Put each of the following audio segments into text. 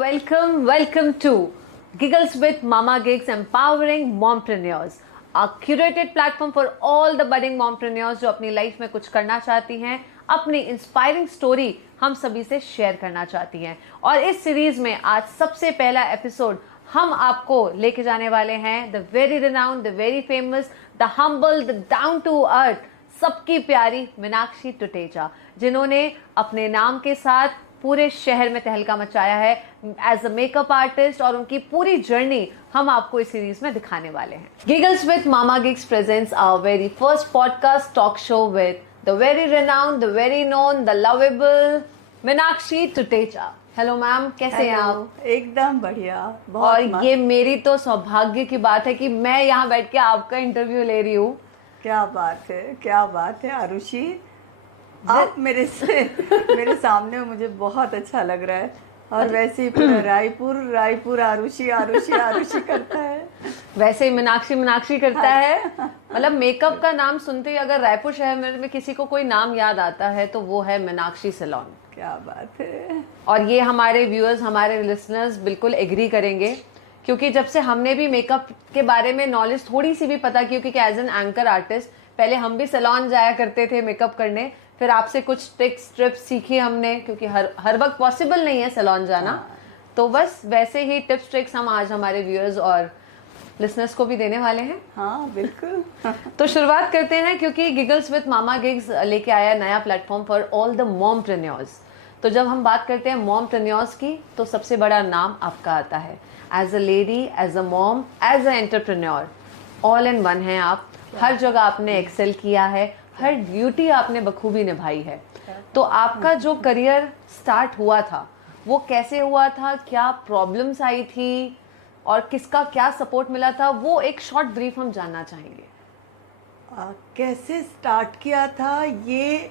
welcome to Giggles with Mama Gigs, empowering mompreneurs, a curated platform for all the budding mompreneurs जो अपनी life में कुछ करना चाहती हैं, अपनी इंस्पायरिंग स्टोरी हम सभी से शेयर करना चाहती हैं। और इस सीरीज में आज सबसे पहला एपिसोड हम आपको लेके जाने वाले हैं the very renowned, the very famous, the humble, the down to earth, सबकी प्यारी मीनाक्षी टुटेजा, जिन्होंने अपने नाम के साथ पूरे शहर में तहलका मचाया है एज अ मेकअप आर्टिस्ट, और उनकी पूरी जर्नी हम आपको इस सीरीज में दिखाने वाले हैं। Giggles with mama gigs presents our very first podcast talk show with the very renowned, the very known, the lovable Meenakshi Tuteja. Hello ma'am, कैसे हैं आप? एकदम बढ़िया, बहुत और मस्त। ये मेरी तो सौभाग्य की बात है कि मैं यहाँ बैठ के आपका इंटरव्यू ले रही हूँ। क्या बात है, क्या बात है आरुषि, आप मेरे सामने हो, मुझे बहुत अच्छा लग रहा है। और वैसे ही पूरा रायपुर आरुषि आरुषि आरुषि करता है। वैसे ही मीनाक्षी करता है। मतलब मेकअप का नाम सुनते ही अगर रायपुर शहर में किसी को कोई नाम याद आता है तो वो है मीनाक्षी सैलून। क्या बात है। और ये हमारे व्यूअर्स, हमारे लिसनर्स बिल्कुल एग्री करेंगे, क्योंकि जब से हमने भी मेकअप के बारे में नॉलेज थोड़ी सी भी पता की, क्योंकि एज एन एंकर आर्टिस्ट पहले हम भी सैलून जाया करते थे मेकअप करने, फिर आपसे कुछ टिप्स सीखी हमने, क्योंकि हर वक्त पॉसिबल नहीं है सैलून जाना। तो बस वैसे ही टिप्स ट्रिक्स हम आज हमारे व्यूअर्स और लिसनर्स को भी देने वाले हैं। हाँ बिल्कुल। तो शुरुआत करते हैं, क्योंकि गिगल्स विद मामा गिग्स लेके आया नया प्लेटफॉर्म फॉर ऑल द मॉमप्रेन्योर्स। तो जब हम बात करते हैं मॉमप्रेन्योर्स की, तो सबसे बड़ा नाम आपका आता है। As a lady, as a mom, as a entrepreneur, all in one है आप। हर जगह आपने एक्सेल किया है, हर ड्यूटी आपने बखूबी निभाई है। तो आपका जो करियर स्टार्ट हुआ था वो कैसे हुआ था, क्या प्रॉब्लम्स आई थी और किसका क्या सपोर्ट मिला था, वो एक शॉर्ट ब्रीफ हम जानना चाहेंगे। कैसे स्टार्ट किया था, ये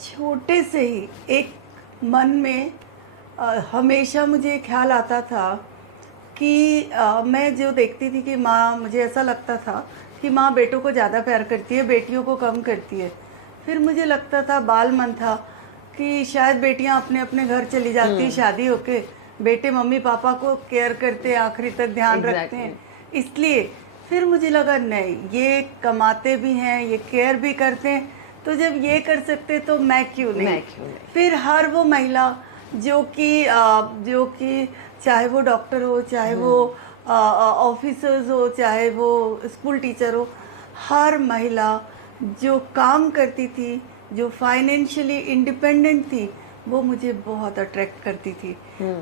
छोटे से ही एक मन में हमेशा मुझे ख्याल आता था कि मैं जो देखती थी कि माँ, मुझे ऐसा लगता था कि माँ बेटों को ज़्यादा प्यार करती है, बेटियों को कम करती है। फिर मुझे लगता था, बाल मन था कि शायद बेटियाँ अपने अपने घर चली जाती हैं शादी होके, बेटे मम्मी पापा को केयर करते हैं, आखिरी तक ध्यान रखते हैं। इसलिए फिर मुझे लगा नहीं, ये कमाते भी हैं, ये केयर भी करते हैं, तो जब ये कर सकते तो मैं क्यों नहीं। फिर हर वो महिला जो कि चाहे वो डॉक्टर हो, चाहे वो ऑफिसर्स हो, चाहे वो स्कूल टीचर हो, हर महिला जो काम करती थी, जो फाइनेंशियली इंडिपेंडेंट थी, वो मुझे बहुत अट्रैक्ट करती थी।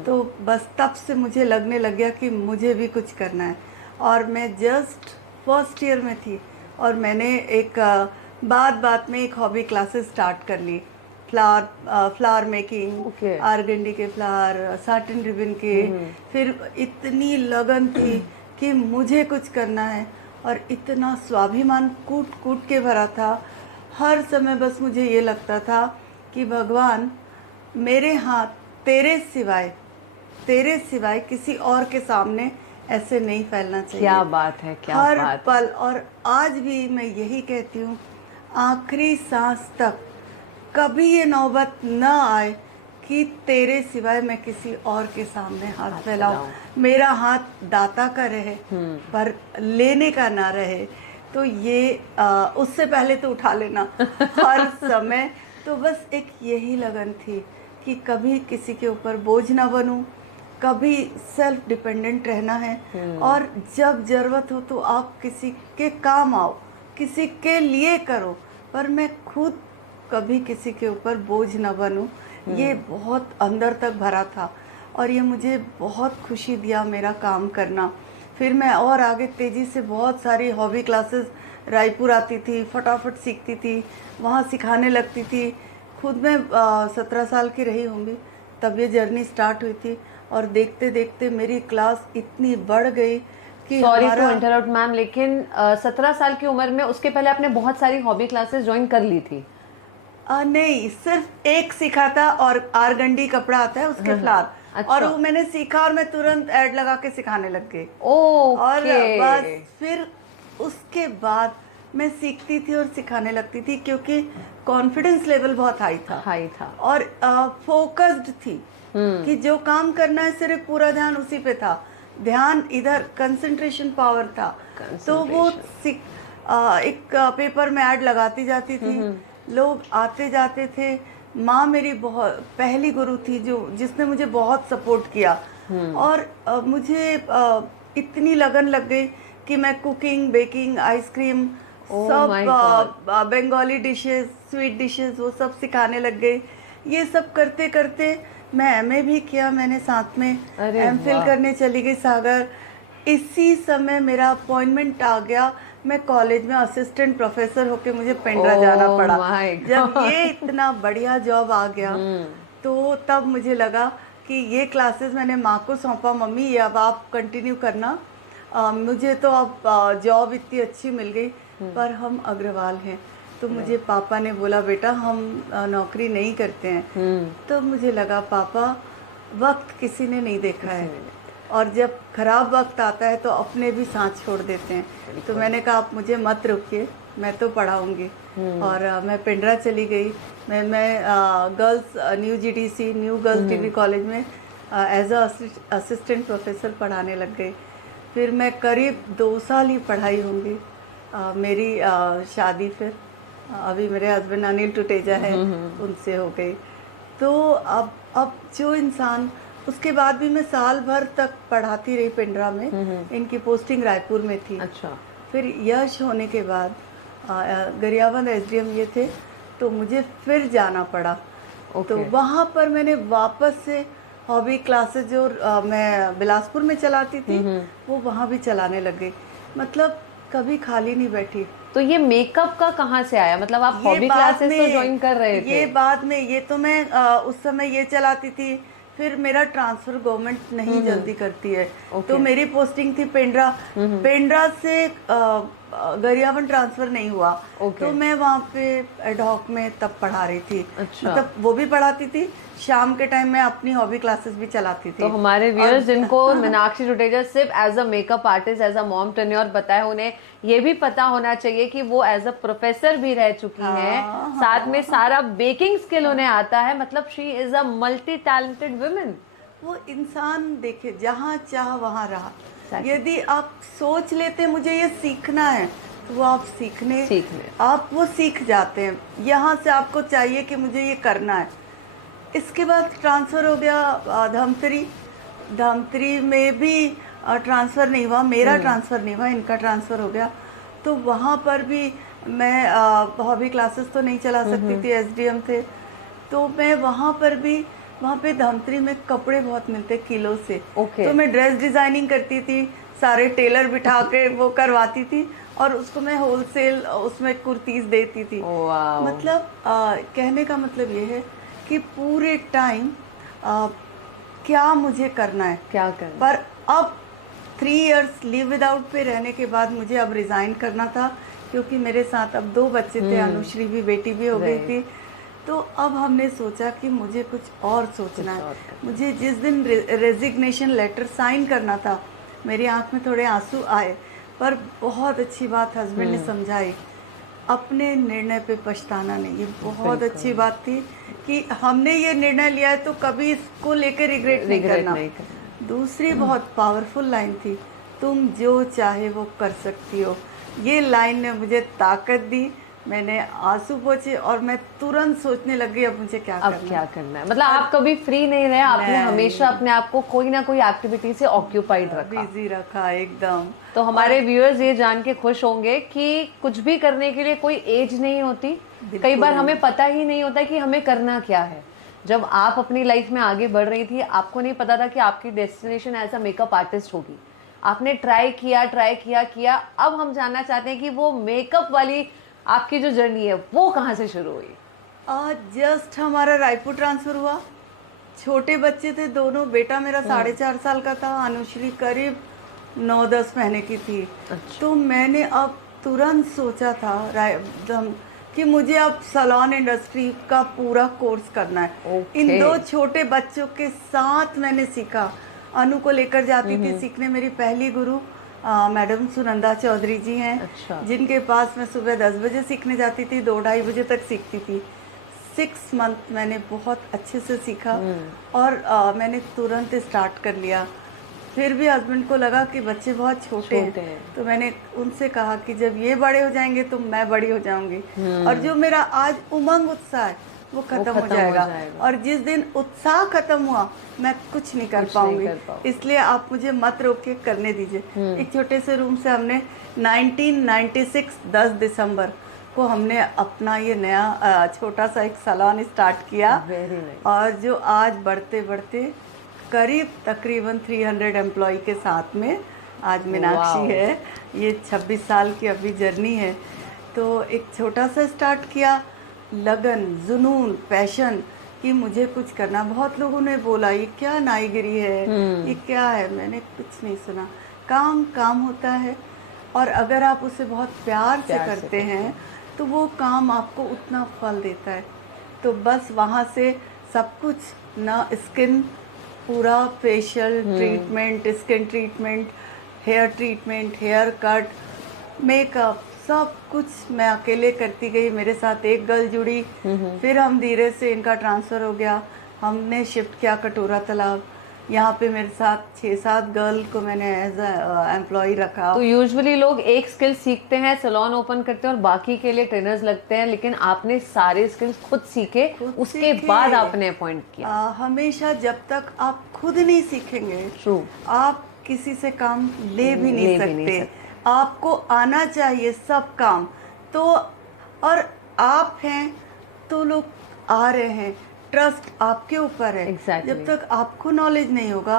तो बस तब से मुझे लगने लग गया कि मुझे भी कुछ करना है। और मैं जस्ट फर्स्ट ईयर में थी और मैंने एक बात में एक हॉबी क्लासेस स्टार्ट कर ली। फ्लावर मेकिंग, आर्गेंडी के फ्लावर, साटिन रिबन के। फिर इतनी लगन थी कि मुझे कुछ करना है, और इतना स्वाभिमान कूट के भरा था। हर समय बस मुझे ये लगता था कि भगवान, मेरे हाथ तेरे सिवाय किसी और के सामने ऐसे नहीं फैलना चाहिए। क्या बात है, क्या हर बात पल। और आज भी मैं यही कहती हूँ, आखिरी सांस तक कभी ये नौबत न आए कि तेरे सिवाय मैं किसी और के सामने हाथ फैलाऊं। मेरा हाथ दाता का रहे पर लेने का ना रहे। तो ये उससे पहले तो उठा लेना हर समय। तो बस एक यही लगन थी कि कभी किसी के ऊपर बोझ ना बनूं, कभी सेल्फ डिपेंडेंट रहना है, और जब ज़रूरत हो तो आप किसी के काम आओ, किसी के लिए करो, पर मैं खुद कभी किसी के ऊपर बोझ न बनूं। ये बहुत अंदर तक भरा था और ये मुझे बहुत खुशी दिया मेरा काम करना। फिर मैं और आगे तेज़ी से बहुत सारी हॉबी क्लासेस, रायपुर आती थी, फटाफट सीखती थी, वहाँ सिखाने लगती थी। खुद मैं 17 साल की रही होंगी तब ये जर्नी स्टार्ट हुई थी, और देखते देखते मेरी क्लास इतनी बढ़ गई कि सॉरी टू इंटरप्ट मैम, लेकिन 17 साल की उम्र में उसके पहले आपने बहुत सारी हॉबी क्लासेस ज्वाइन कर ली थी? नहीं, सिर्फ एक सीखा था, और आरगंडी कपड़ा आता है उसके फ्लावर। अच्छा। और वो मैंने सीखा और मैं तुरंत ऐड लगा के सिखाने लग गई। और बस फिर उसके बाद मैं सीखती थी और सिखाने लगती थी, क्योंकि कॉन्फिडेंस लेवल बहुत हाई था और फोकस्ड थी कि जो काम करना है सिर्फ पूरा ध्यान उसी पे था, ध्यान इधर, कंसंट्रेशन पावर था। तो वो एक पेपर में ऐड लगाती जाती थी, लोग आते जाते थे। माँ मेरी बहुत पहली गुरु थी जिसने मुझे बहुत सपोर्ट किया। और मुझे इतनी लगन लग गई कि मैं कुकिंग, बेकिंग, आइसक्रीम, सब बंगाली डिशेस, स्वीट डिशेस, वो सब सिखाने लग गई। ये सब करते करते मैं एमए भी किया, मैंने साथ में एमफिल करने चली गई सागर। इसी समय मेरा अपॉइंटमेंट आ गया, मैं कॉलेज में असिस्टेंट प्रोफेसर होके मुझे पेंड्रा जाना पड़ा। जब ये इतना बढ़िया जॉब आ गया तो तब मुझे लगा कि ये क्लासेस मैंने माँ को सौंपा, मम्मी ये अब आप कंटिन्यू करना। मुझे तो अब जॉब इतनी अच्छी मिल गई, पर हम अग्रवाल हैं, तो मुझे पापा ने बोला बेटा हम नौकरी नहीं करते हैं। तो मुझे लगा पापा वक्त किसी ने नहीं देखा है, और जब खराब वक्त आता है तो अपने भी साथ छोड़ देते हैं। तो मैंने कहा आप मुझे मत रोकिए, मैं तो पढ़ाऊँगी। और मैं पेंड्रा चली गई। मैं girls new GDC, new girls degree college में एज असिस्टेंट प्रोफेसर पढ़ाने लग गई। फिर मैं करीब 2 साल ही पढ़ाई होंगी। मेरी शादी फिर अभी मेरे हस्बैंड अनिल टुटेजा है, उनसे हो गई। तो अब जो इंसान, उसके बाद भी मैं साल भर तक पढ़ाती रही पेंड्रा में। इनकी पोस्टिंग रायपुर में थी। अच्छा। फिर यश होने के बाद गरियाबंद एसडीएम ये थे, तो मुझे फिर जाना पड़ा। तो वहाँ पर मैंने वापस से हॉबी क्लासेस जो मैं बिलासपुर में चलाती थी, वो वहाँ भी चलाने लग गई। मतलब कभी खाली नहीं बैठी। तो ये मेकअप का कहाँ से आया? मतलब आप हॉबी क्लासेस तो ज्वाइन कर रहे थे? ये बाद में, ये तो मैं उस समय ये चलाती थी। फिर मेरा ट्रांसफर गवर्नमेंट नहीं जल्दी करती है। तो मेरी पोस्टिंग थी पेंड्रा। पेंड्रा से गरियाबंद ट्रांसफर नहीं हुआ। तो मैं वहाँ पे एडहॉक में तब पढ़ा रही थी। अच्छा। मतलब वो भी पढ़ाती थी, शाम के टाइम में अपनी हॉबी क्लासेस भी चलाती थी। तो हमारे व्यूअर्स जिनको मीनाक्षी टुटेजा सिर्फ as a makeup artist, as a mompreneur पता है, उन्हें ये भी पता होना चाहिए कि वो एज अ प्रोफेसर भी रह चुकी हैं। साथ में सारा बेकिंग स्किल उन्हें आता है। मतलब she is a multi talented women. वो इंसान देखिए जहाँ चाह वहाँ रहा। यदि आप सोच लेते मुझे ये सीखना है, तो वो आप आप वो सीख जाते हैं। यहाँ से आपको चाहिए कि मुझे ये करना है। इसके बाद ट्रांसफ़र हो गया धमतरी में भी ट्रांसफ़र नहीं हुआ, मेरा ट्रांसफ़र नहीं हुआ, इनका ट्रांसफ़र हो गया। तो वहाँ पर भी मैं हॉबी क्लासेस तो नहीं चला सकती थी, एसडीएम थे। तो मैं वहाँ पर भी, वहाँ पे धमतरी में कपड़े बहुत मिलते किलो से। तो मैं ड्रेस डिज़ाइनिंग करती थी, सारे टेलर बिठा के वो करवाती थी, और उसको मैं होलसेल उसमें कुर्तीज़ देती थी। मतलब कहने का मतलब ये है कि पूरे टाइम क्या मुझे करना है, क्या करना। पर अब 3 इयर्स लीव विदाउट पे रहने के बाद मुझे अब रिज़ाइन करना था, क्योंकि मेरे साथ अब 2 बच्चे थे, अनुश्री भी, बेटी भी हो गई थी। तो अब हमने सोचा कि मुझे कुछ और सोचना है। मुझे जिस दिन रेजिग्नेशन लेटर साइन करना था, मेरी आंख में थोड़े आंसू आए, पर बहुत अच्छी बात हस्बैंड ने समझाई, अपने निर्णय पे पछताना नहीं। ये बहुत अच्छी बात थी कि हमने ये निर्णय लिया है तो कभी इसको लेकर रिग्रेट नहीं करना। दूसरी बहुत पावरफुल लाइन थी, तुम जो चाहे वो कर सकती हो। ये लाइन ने मुझे ताकत दी, मैंने आंसू पोंछे और मैं तुरंत सोचने लग गई अब मुझे क्या करना है। मतलब आप कभी फ्री नहीं रहे, आपने हमेशा अपने आप को कोई ना कोई एक्टिविटी से ऑक्यूपाइड रखा, बिजी रखा एकदम। तो हमारे व्यूअर्स ये जान के खुश होंगे कि कुछ भी करने के लिए कोई एज नहीं होती। कई बार हमें पता ही नहीं होता कि हमें करना क्या है। जब आप अपनी लाइफ में आगे बढ़ रही थी, आपको नहीं पता था कि आपकी destination as a makeup artist होगी। आपने ट्राई किया। अब हम जानना चाहते हैं कि वो मेकअप वाली आपकी जो जर्नी है वो कहाँ से शुरू हुई? जस्ट हमारा रायपुर ट्रांसफ़र हुआ। छोटे बच्चे थे दोनों, बेटा मेरा 4.5 साल का था, अनुश्री करीब 9-10 महीने की थी। अच्छा। तो मैंने अब तुरंत सोचा था कि मुझे अब सैलून इंडस्ट्री का पूरा कोर्स करना है। इन 2 छोटे बच्चों के साथ मैंने सीखा। अनु को लेकर जाती थी सीखने। मेरी पहली गुरु मैडम सुनंदा चौधरी जी हैं। अच्छा। जिनके पास मैं सुबह 10 बजे सीखने जाती थी, 2-2:30 बजे तक सीखती थी। 6 मंथ मैंने बहुत अच्छे से सीखा और मैंने तुरंत स्टार्ट कर लिया। फिर भी हस्बैंड को लगा कि बच्चे बहुत छोटे हैं, तो मैंने उनसे कहा कि जब ये बड़े हो जाएंगे तो मैं बड़ी हो जाऊंगी, और जो मेरा आज उमंग उत्साह है वो खत्म हो जाएगा, और जिस दिन उत्साह खत्म हुआ मैं कुछ नहीं कर पाऊंगी। इसलिए आप मुझे मत रोकिए, करने दीजिए। एक छोटे से रूम से हमने 1996 10 दिसंबर को हमने अपना ये नया छोटा सा एक सैलून स्टार्ट किया, और जो आज बढ़ते बढ़ते करीब तकरीबन 300 एम्प्लॉय के साथ में आज मीनाक्षी है। ये 26 साल की अभी जर्नी है। तो एक छोटा सा स्टार्ट किया, लगन, जुनून, पैशन कि मुझे कुछ करना। बहुत लोगों ने बोला ये क्या नाईगिरी है, ये क्या है, मैंने कुछ नहीं सुना। काम काम होता है, और अगर आप उसे बहुत प्यार से करते हैं तो वो काम आपको उतना फल देता है। तो बस वहाँ से सब कुछ, ना स्किन, पूरा facial treatment, skin treatment, hair treatment, hair cut, makeup, सब कुछ मैं अकेले करती गई। मेरे साथ एक गर्ल जुड़ी, फिर हम धीरे से इनका ट्रांसफ़र हो गया, हमने शिफ्ट किया कटोरा तालाब। यहाँ पे मेरे साथ 6-7 गर्ल को मैंने एज एम्प्लॉय रखा। तो यूजुअली लोग एक स्किल सीखते हैं, सैलून ओपन करते हैं और बाकी के लिए ट्रेनर्स लगते हैं, लेकिन आपने सारे स्किल्स खुद सीखे, उसके बाद आपने अपॉइंट किया। हमेशा जब तक आप खुद नहीं सीखेंगे, ट्रू, आप किसी से काम ले भी नहीं सकते। आपको आना चाहिए सब काम। तो और आप हैं तो लोग आ रहे हैं, ट्रस्ट आपके ऊपर है। जब तक आपको नॉलेज नहीं होगा,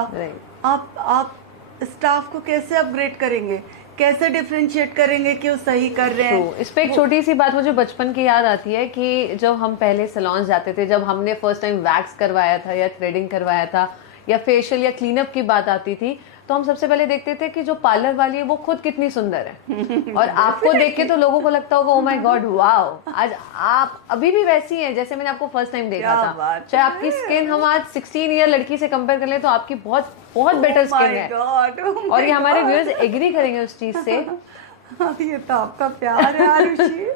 आप स्टाफ को कैसे अपग्रेड करेंगे, कैसे डिफरेंशिएट करेंगे कि वो सही कर रहे हैं। इस पे एक छोटी सी बात मुझे बचपन की याद आती है कि जब हम पहले सैलून जाते थे, जब हमने फर्स्ट टाइम वैक्स करवाया था या थ्रेडिंग करवाया था या फेशियल या क्लीनअप की बात आती थी, तो हम सबसे पहले देखते थे कि जो पार्लर वाली है वो खुद कितनी सुंदर है, और आपको देख के तो लोगों को लगता होगा ओ माय गॉड वाओ, आज आप अभी भी वैसी हैं जैसे मैंने आपको फर्स्ट टाइम देखा था। चाहे आपकी स्किन हम आज 16 ईयर लड़की से कंपेयर कर लें तो आपकी बहुत बहुत बेटर स्किन है, और ये हमारे व्यूअर्स एग्री करेंगे उस चीज से। ये तो आपका प्यार है आरुषि।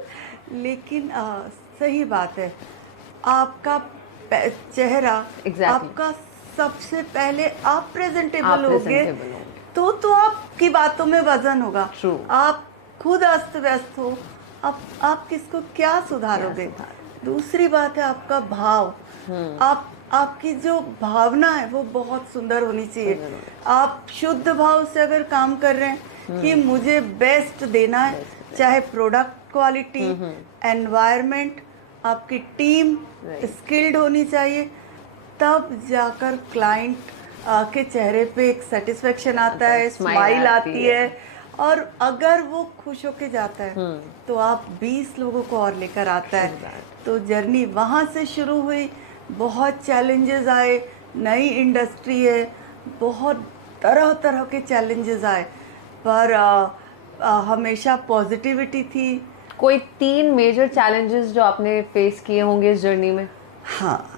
लेकिन सही बात है, आपका चेहरा, आपका सबसे पहले आप प्रेजेंटेबल होगे तो आपकी बातों में वजन होगा। आप खुद अस्त व्यस्त हो, आप किसको क्या सुधारोगे। दूसरी बात है आपका भाव, आपकी जो भावना है वो बहुत सुंदर होनी चाहिए। आप शुद्ध भाव से अगर काम कर रहे हैं कि मुझे बेस्ट देना है, चाहे प्रोडक्ट क्वालिटी, एनवायरनमेंट, आपकी टीम स्किल्ड होनी चाहिए, तब जाकर क्लाइंट के चेहरे पे एक सेटिस्फेक्शन आता है, स्माइल आती है, और अगर वो खुश होके जाता है तो आप 20 लोगों को और लेकर आता है। तो जर्नी वहाँ से शुरू हुई। बहुत चैलेंजेस आए, नई इंडस्ट्री है, बहुत तरह तरह के चैलेंजेस आए, पर हमेशा पॉजिटिविटी थी। कोई 3 मेजर चैलेंजेस जो आपने फेस किए होंगे इस जर्नी में? हाँ,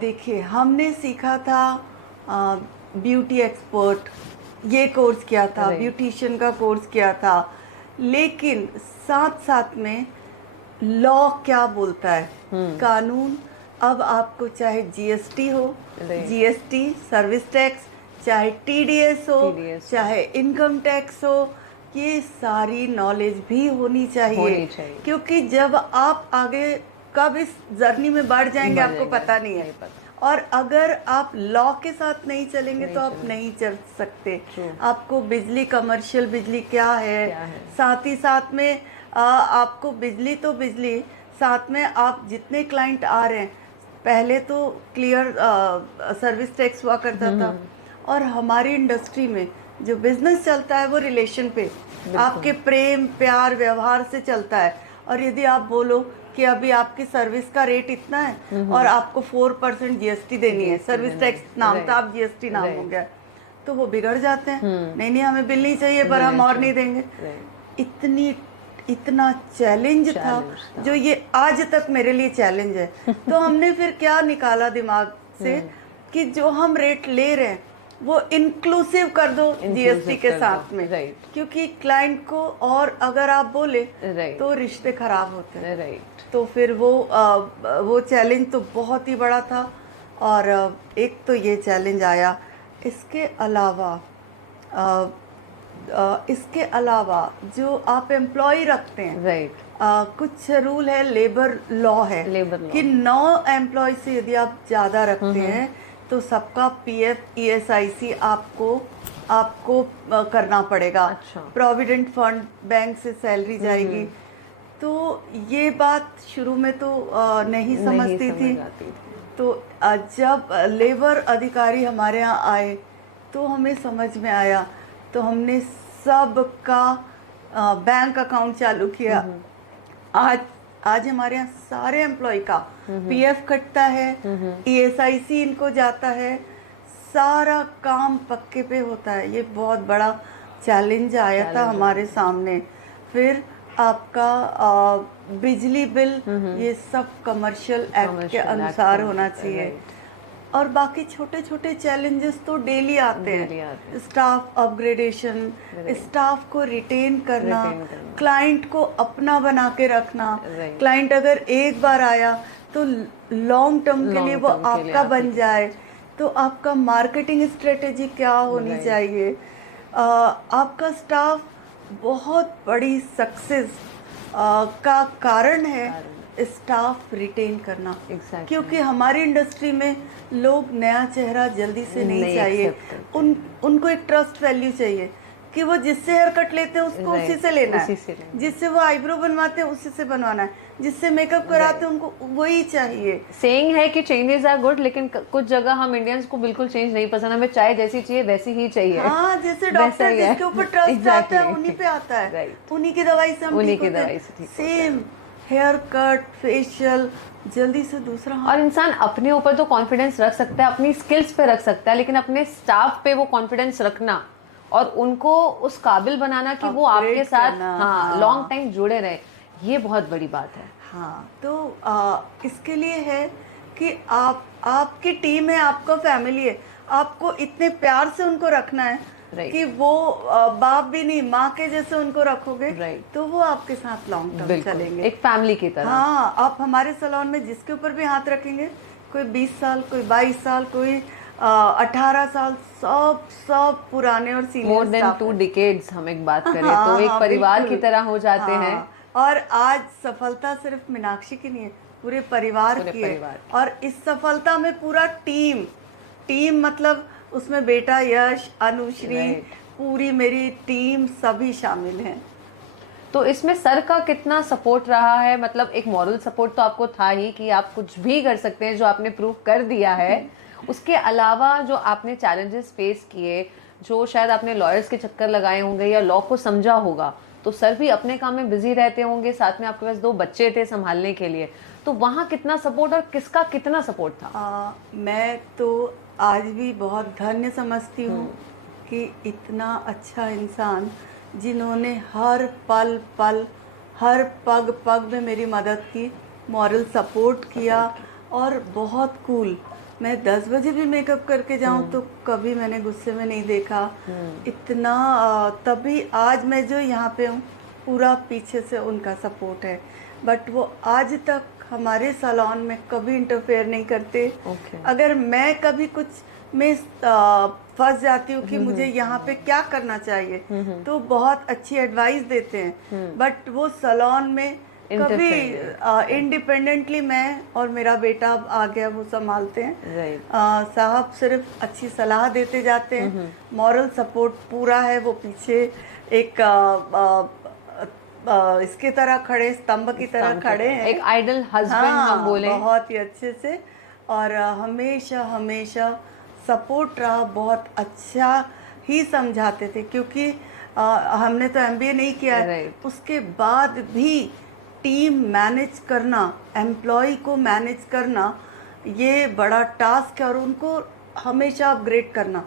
देखिए, हमने सीखा था ब्यूटी एक्सपर्ट, ये कोर्स किया था, ब्यूटिशियन का कोर्स किया था, लेकिन साथ साथ में लॉ क्या बोलता है, कानून। अब आपको चाहे जीएसटी हो, जीएसटी सर्विस टैक्स, चाहे टीडीएस हो, चाहे इनकम टैक्स हो, ये सारी नॉलेज भी होनी चाहिए, क्योंकि जब आप आगे कब इस जर्नी में बढ़ जाएंगे आपको पता नहीं है। और अगर आप लॉ के साथ नहीं चलेंगे तो आप नहीं चल सकते। आपको बिजली, कमर्शियल बिजली क्या है, साथ ही साथ में आपको बिजली तो बिजली, साथ में आप जितने क्लाइंट आ रहे हैं, पहले तो क्लियर सर्विस टैक्स हुआ करता था, और हमारी इंडस्ट्री में जो बिजनेस चलता है वो रिलेशन पे, आपके प्रेम, प्यार, व्यवहार से चलता है। और यदि आप बोलो कि अभी आपकी सर्विस का रेट इतना है और आपको 4% जीएसटी देनी है, सर्विस टैक्स नाम था, आप जीएसटी नाम हो गया, तो वो बिगड़ जाते हैं। नहीं, हमें बिल नहीं चाहिए पर हम और नहीं देंगे। इतना चैलेंज था, जो ये आज तक मेरे लिए चैलेंज है। तो हमने फिर क्या निकाला दिमाग से कि जो हम रेट ले रहे हैं वो इंक्लूसिव कर दो जीएसटी के साथ में, राइट, क्योंकि क्लाइंट को और अगर आप बोले राइट, तो रिश्ते खराब होते हैं। राइट, तो फिर वो चैलेंज तो बहुत ही बड़ा था। और एक तो ये चैलेंज आया। इसके अलावा इसके अलावा जो आप एम्प्लॉय रखते हैं, राइट, कुछ रूल है, लेबर लॉ है लेबर लॉ, कि 9 एम्प्लॉय से यदि आप ज़्यादा रखते हैं तो सबका पीएफ ईएसआईसी आपको आपको करना पड़ेगा। अच्छा, प्रोविडेंट फंड, बैंक से सैलरी जाएगी। तो ये बात शुरू में तो नहीं समझती थी। तो जब लेबर अधिकारी हमारे यहाँ आए तो हमें समझ में आया। तो हमने सबका बैंक अकाउंट चालू किया। आज हमारे यहाँ सारे एम्प्लॉय का पीएफ कटता है, ईएसआईसी इनको जाता है, सारा काम पक्के पे होता है। ये बहुत बड़ा चैलेंज आया था हमारे सामने। फिर आपका बिजली बिल, ये सब कमर्शियल एक्ट के अनुसार होना चाहिए। और बाकी छोटे छोटे चैलेंजेस तो डेली आते हैं। स्टाफ अपग्रेडेशन, स्टाफ को रिटेन करना, क्लाइंट को अपना बना के रखना। क्लाइंट अगर एक बार आया तो लॉन्ग टर्म के लिए वो आपका बन जाए। तो आपका मार्केटिंग स्ट्रेटेजी क्या होनी चाहिए। आपका स्टाफ बहुत बड़ी सक्सेस का कारण है स्टाफ रिटेन करना। क्योंकि हमारी इंडस्ट्री में लोग नया चेहरा जल्दी से नहीं चाहिए। उनको एक ट्रस्ट वैल्यू चाहिए कि वो जिससे हेयर कट लेते हैं उसको उसी से लेना है, जिससे वो आईब्रो बनवाते हैं उसी से बनवाना है, जिससे मेकअप कराते हैं उनको वही चाहिए। सेइंग है कि चेंजेस आर गुड, लेकिन कुछ जगह हम इंडियंस को बिल्कुल चेंज नहीं पसंद। हमें चाय जैसी चाहिए वैसी ही चाहिए। हाँ, जैसे डॉक्टर जिसके ऊपर ट्रस्ट आता है उन्हीं पे आता है, उन्हीं की दवाई से हम ठीक होते हैं। सेम हेयर कट, फेशियल, जल्दी से दूसरा। और इंसान अपने ऊपर तो कॉन्फिडेंस रख सकता है, अपनी स्किल्स पे रख सकता है, लेकिन अपने स्टाफ पे वो कॉन्फिडेंस रखना और उनको उस काबिल बनाना कि वो आपके साथ लॉन्ग टाइम जुड़े रहे, ये बहुत बड़ी बात है। हाँ, तो इसके लिए है कि आपकी टीम है, आपका फैमिली है, आपको इतने प्यार से उनको रखना है कि वो बाप भी नहीं, माँ के जैसे उनको रखोगे तो वो आपके साथ लॉन्ग टर्म चलेंगे, एक फैमिली की तरह। हाँ, आप हमारे सैलून में जिसके ऊपर भी हाथ रखेंगे, कोई 20 साल, कोई 22 साल, कोई 18 साल, सब पुराने और सीनियर। मोर देन 2 डिकेड्स हम एक बात करें तो एक परिवार की तरह हो जाते हैं। और आज सफलता सिर्फ मीनाक्षी की नहीं है, पूरे परिवार की है। और इस सफलता में पूरा टीम मतलब उसमें बेटा यश, अनुश्री, पूरी मेरी टीम सभी शामिल हैं। तो इसमें सर का कितना सपोर्ट रहा है? मतलब एक मॉरल सपोर्ट तो आपको था ही कि आप कुछ भी कर सकते हैं, जो आपने प्रूव कर दिया है। उसके अलावा जो आपने चैलेंजेस फेस किए, जो शायद आपने लॉयर्स के चक्कर लगाए होंगे या लॉ को समझा होगा, तो सर भी अपने काम में बिजी रहते होंगे, साथ में आपके पास 2 बच्चे थे संभालने के लिए। तो वहाँ कितना सपोर्ट और किसका कितना सपोर्ट था? मैं तो आज भी बहुत धन्य समझती हूँ कि इतना अच्छा इंसान, जिन्होंने हर पल हर पग में मेरी मदद की, मॉरल सपोर्ट किया और बहुत कूल। मैं 10 बजे भी मेकअप करके जाऊँ तो कभी मैंने गुस्से में नहीं देखा। इतना तभी आज मैं जो यहाँ पे हूँ, पूरा पीछे से उनका सपोर्ट है। बट वो आज तक हमारे सैलून में कभी इंटरफेयर नहीं करते। अगर मैं कभी कुछ में फंस जाती हूँ कि मुझे यहाँ पे क्या करना चाहिए, तो बहुत अच्छी एडवाइस देते हैं। बट वो सैलून में कभी इंडिपेंडेंटली मैं और मेरा बेटा अब आ गया, वो संभालते हैं। साहब सिर्फ अच्छी सलाह देते जाते हैं, मॉरल सपोर्ट पूरा है। वो पीछे एक इसकी तरह खड़े, स्तंभ की तरह खड़े हैं, एक आइडल हस्बैंड हम बोले, बहुत ही अच्छे से। और हमेशा सपोर्ट रहा, बहुत अच्छा ही समझाते थे। क्योंकि हमने तो एमबीए नहीं किया है, उसके बाद भी टीम मैनेज करना, एम्प्लॉय को मैनेज करना, ये बड़ा टास्क है और उनको हमेशा अपग्रेड करना।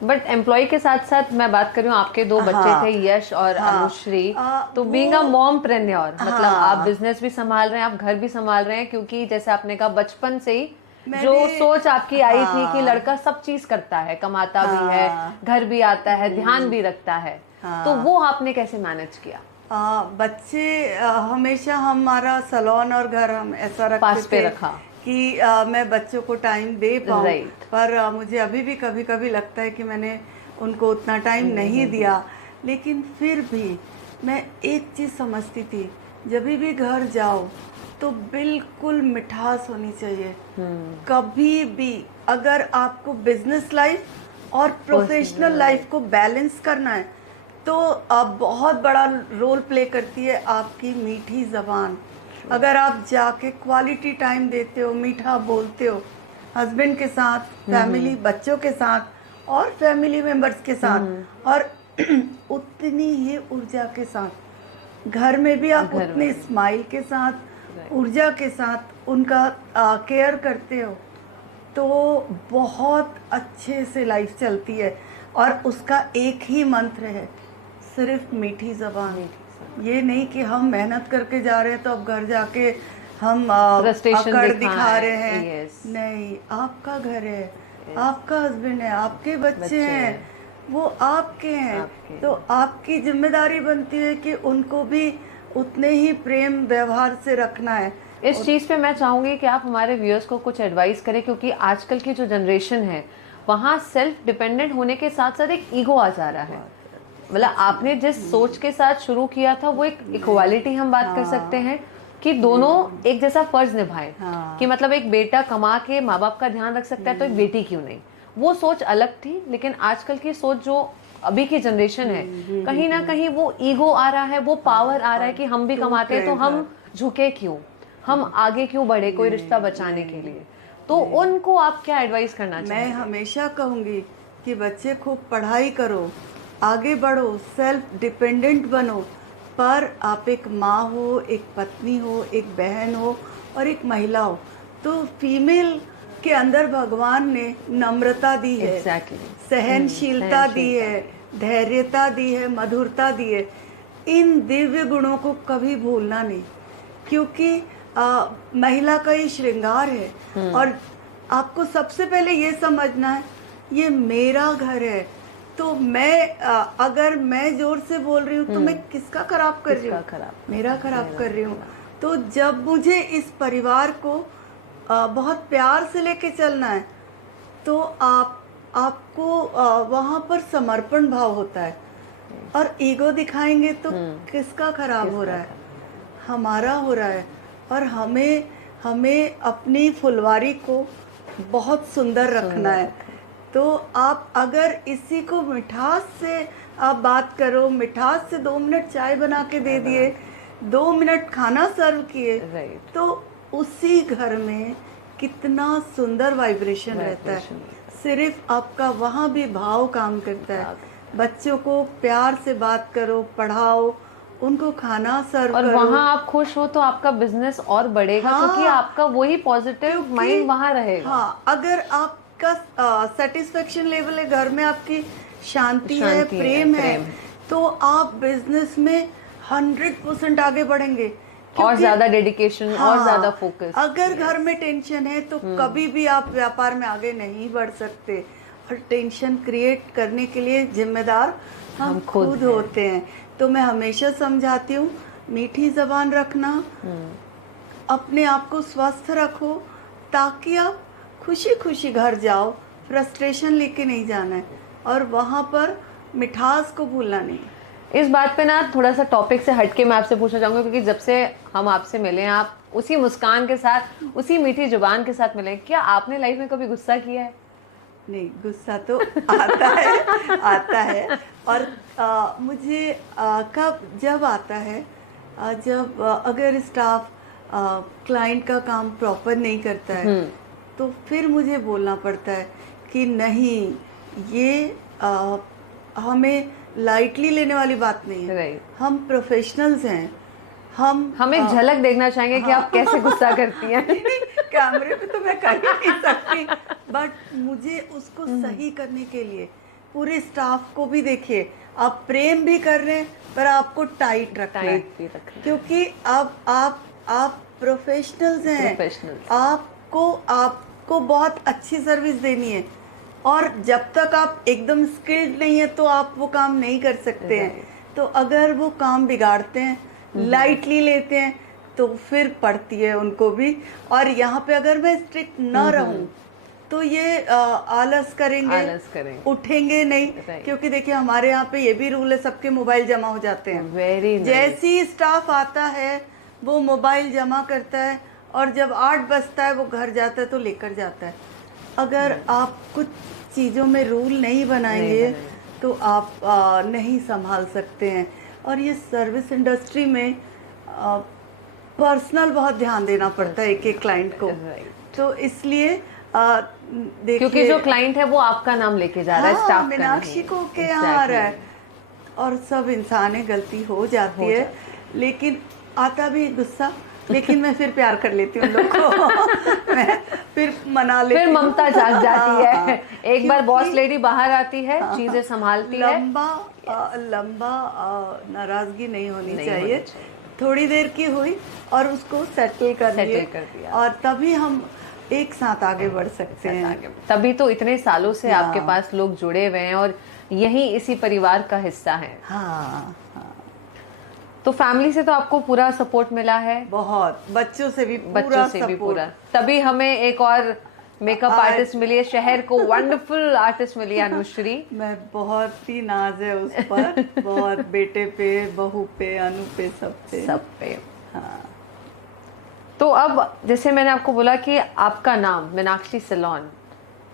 बट एम्प्लॉय के साथ साथ मैं बात कर रही हूँ, आपके 2 बच्चे थे, यश और अनुश्री। तो बीइंग अ मॉमप्रेन्योर, मतलब आप बिजनेस भी संभाल रहे हैं, आप घर भी संभाल रहे हैं, क्योंकि जैसे आपने कहा बचपन से ही जो सोच आपकी आई थी कि लड़का सब चीज करता है, कमाता भी है, घर भी आता है, ध्यान भी रखता है, तो वो आपने कैसे मैनेज किया? बच्चे हमेशा हमारा सैलून और घर हम ऐसा रखते पास पे थे रखा कि मैं बच्चों को टाइम दे पाऊँ। Right. पर मुझे अभी भी कभी कभी लगता है कि मैंने उनको उतना टाइम नहीं दिया। लेकिन फिर भी मैं एक चीज़ समझती थी, जब भी घर जाओ तो बिल्कुल मिठास होनी चाहिए। कभी भी अगर आपको बिजनेस लाइफ और प्रोफेशनल लाइफ को बैलेंस करना है तो बहुत बड़ा रोल प्ले करती है आपकी मीठी ज़बान। अगर आप जाके क्वालिटी टाइम देते हो, मीठा बोलते हो हस्बैंड के साथ, फैमिली, बच्चों के साथ और फैमिली मेंबर्स के साथ, और उतनी ही ऊर्जा के साथ घर में भी आप उतने स्माइल के साथ, ऊर्जा के साथ उनका केयर करते हो, तो बहुत अच्छे से लाइफ चलती है। और उसका एक ही मंत्र है, सिर्फ मीठी ज़बान। ये नहीं कि हम मेहनत करके जा रहे हैं तो अब घर जाके हम अकड़ दिखा रहे हैं। नहीं, आपका घर है, आपका हस्बैंड है, आपके बच्चे हैं, वो आपके हैं, तो आपकी जिम्मेदारी बनती है कि उनको भी उतने ही प्रेम व्यवहार से रखना है। इस चीज़ पे मैं चाहूंगी कि आप हमारे व्यूअर्स को कुछ एडवाइस करें, क्योंकि आजकल की जो जनरेशन है वहाँ सेल्फ डिपेंडेंट होने के साथ साथ एक ईगो आ जा रहा है। मतलब आपने जिस सोच के साथ शुरू किया था वो एक इक्वालिटी हम बात कर सकते हैं कि दोनों एक जैसा फर्ज निभाएं, कि मतलब एक बेटा कमा के माँ बाप का ध्यान रख सकता है तो एक बेटी क्यों नहीं। वो सोच अलग थी, लेकिन आजकल की सोच जो अभी की जनरेशन है, कहीं ना कहीं वो ईगो आ रहा है, वो पावर आ रहा है कि हम भी कमाते हैं तो हम झुके क्यों, हम आगे क्यों बढ़े कोई रिश्ता बचाने के लिए। तो उनको आप क्या एडवाइस करना चाहेंगे? मैं हमेशा कहूँगी कि बच्चे खूब पढ़ाई करो, आगे बढ़ो, सेल्फ डिपेंडेंट बनो, पर आप एक माँ हो, एक पत्नी हो, एक बहन हो और एक महिला हो, तो फीमेल के अंदर भगवान ने नम्रता दी है, सहनशीलता दी है, धैर्यता दी है, मधुरता दी है। इन दिव्य गुणों को कभी भूलना नहीं, क्योंकि महिला का ये श्रृंगार है। और आपको सबसे पहले ये समझना है, ये मेरा घर है, तो मैं अगर मैं जोर से बोल रही हूँ तो मैं किसका खराब कर रही हूँ? मेरा खराब कर रही हूँ। तो जब मुझे इस परिवार को बहुत प्यार से लेके चलना है तो आपको वहाँ पर समर्पण भाव होता है। और ईगो दिखाएंगे तो किसका खराब हो रहा है? हमारा हो रहा है। और हमें अपनी फुलवारी को बहुत सुंदर रखना है। तो आप अगर इसी को मिठास से आप बात करो, मिठास से 2 मिनट चाय बना के दे दिए, 2 मिनट खाना सर्व किए, तो उसी घर में कितना सुंदर वाइब्रेशन रहता है। सिर्फ आपका वहाँ भी भाव काम करता है। बच्चों को प्यार से बात करो, पढ़ाओ, उनको खाना सर्व और करो। वहाँ आप खुश हो तो आपका बिजनेस और बढ़ेगा, क्योंकि आपका वही पॉजिटिव माइंड वहाँ रहेगा। हाँ, अगर आपका सेटिस्फेक्शन लेवल है, घर में आपकी शांति है, प्रेम है, तो आप बिजनेस में 100% आगे बढ़ेंगे और ज्यादा डेडिकेशन और ज्यादा फोकस। अगर घर में टेंशन है तो कभी भी आप व्यापार में आगे नहीं बढ़ सकते। और टेंशन क्रिएट करने के लिए जिम्मेदार हम खुद होते हैं। तो मैं हमेशा समझाती हूँ, मीठी जबान रखना, अपने आप को स्वस्थ रखो, ताकि आप खुशी खुशी घर जाओ। फ्रस्ट्रेशन लेके नहीं जाना है और वहाँ पर मिठास को भूलना नहीं। इस बात पे ना थोड़ा सा टॉपिक से हटके मैं आपसे पूछना चाहूँगी, क्योंकि जब से हम आपसे मिले हैं आप उसी मुस्कान के साथ, उसी मीठी जुबान के साथ मिले। क्या आपने लाइफ में कभी गुस्सा किया है? नहीं, गुस्सा तो आता है। और मुझे कब जब आता है, जब अगर स्टाफ क्लाइंट का काम प्रॉपर नहीं करता है तो फिर मुझे बोलना पड़ता है कि नहीं, ये हमें लाइटली लेने वाली बात नहीं है। हम प्रोफेशनल्स हैं। हम एक झलक देखना चाहेंगे कि आप कैसे गुस्सा करती हैं। नहीं, कैमरे पे तो मैं कर ही नहीं सकती, बट मुझे उसको सही करने के लिए पूरे स्टाफ को भी देखिए, आप प्रेम भी कर रहे हैं पर आपको टाइट रखना है, क्योंकि अब आप प्रोफेशनल्स हैं। आपको आपको बहुत अच्छी सर्विस देनी है, और जब तक आप एकदम स्किल्ड नहीं है तो आप वो काम नहीं कर सकते हैं। तो अगर वो काम बिगाड़ते हैं, लाइटली लेते हैं, तो फिर पड़ती है उनको भी। और यहाँ पे अगर मैं स्ट्रिक्ट ना रहूं तो ये आलस करेंगे, उठेंगे नहीं। क्योंकि देखिए हमारे यहाँ पे ये भी रूल है, सबके मोबाइल जमा हो जाते हैं। वेरी जैसे ही स्टाफ आता है वो मोबाइल जमा करता है, और जब 8 बजता है वो घर जाता है तो लेकर जाता है। अगर आप कुछ चीज़ों में रूल नहीं बनाएंगे तो आप नहीं संभाल सकते हैं। और ये सर्विस इंडस्ट्री में पर्सनल बहुत ध्यान देना पड़ता है एक एक क्लाइंट को। तो इसलिए देखिए, क्योंकि जो क्लाइंट है वो आपका नाम लेके जा रहा है, स्टाफ का नहीं। मीनाक्षी को के यहाँ आ रहा है, और सब इंसान है, गलती हो जाती है, लेकिन आता भी गुस्सा, लेकिन मैं फिर प्यार कर लेती हूँ लोग को। मैं फिर मना लेती हूँ, फिर ममता जाग जाती है। एक बार बॉस लेडी बाहर आती है, चीजें संभालती है। लंबा नाराजगी नहीं होनी चाहिए, थोड़ी देर की हुई और उसको सेटल कर दिया, और तभी हम एक साथ आगे बढ़ सकते हैं। तभी तो इतने सालों से आपके पास लोग जुड़े हुए हैं और यही इसी परिवार का हिस्सा हैं। हाँ। तो फैमिली से तो आपको पूरा सपोर्ट मिला है, बहुत, बच्चों से भी पूरा। तभी हमें एक और मेकअप आर्टिस्ट मिली है, शहर को वंडरफुल आर्टिस्ट मिली है, अनुश्री। मैं बहुत ही नाज है उस पर, बहुत, बेटे पे, बहू पे, अनु पे, सब पे। हाँ। तो अब जैसे मैंने आपको बोला कि आपका नाम Meenakshi salon,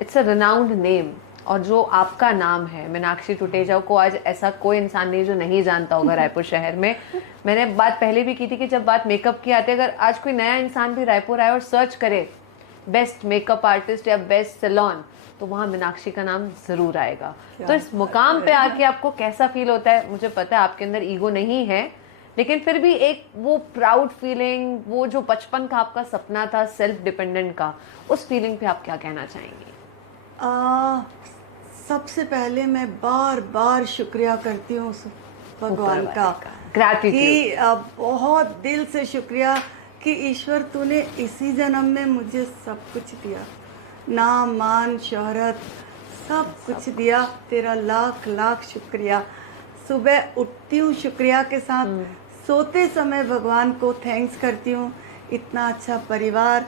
it's a renowned name, और जो आपका नाम है मीनाक्षी टुटेजा को आज ऐसा कोई इंसान नहीं जो नहीं जानता होगा रायपुर शहर में। मैंने बात पहले भी की थी कि जब बात मेकअप की आती है, अगर आज कोई नया इंसान भी रायपुर आए और सर्च करे बेस्ट मेकअप आर्टिस्ट या बेस्ट सैलून, तो वहाँ मीनाक्षी का नाम जरूर आएगा। तो इस मुकाम पे आके आपको कैसा फील होता है? मुझे पता है आपके अंदर ईगो नहीं है, लेकिन फिर भी एक वो प्राउड फीलिंग, वो जो बचपन का आपका सपना था सेल्फ डिपेंडेंट का, उस फीलिंग पे आप क्या कहना चाहेंगी? सबसे पहले मैं बार बार शुक्रिया करती हूँ भगवान का, ग्रैटिट्यूड कि बहुत दिल से शुक्रिया कि ईश्वर तूने इसी जन्म में मुझे सब कुछ दिया, नाम, मान, शोहरत, सब कुछ दिया। तेरा लाख लाख शुक्रिया। सुबह उठती हूँ शुक्रिया के साथ, सोते समय भगवान को थैंक्स करती हूँ। इतना अच्छा परिवार,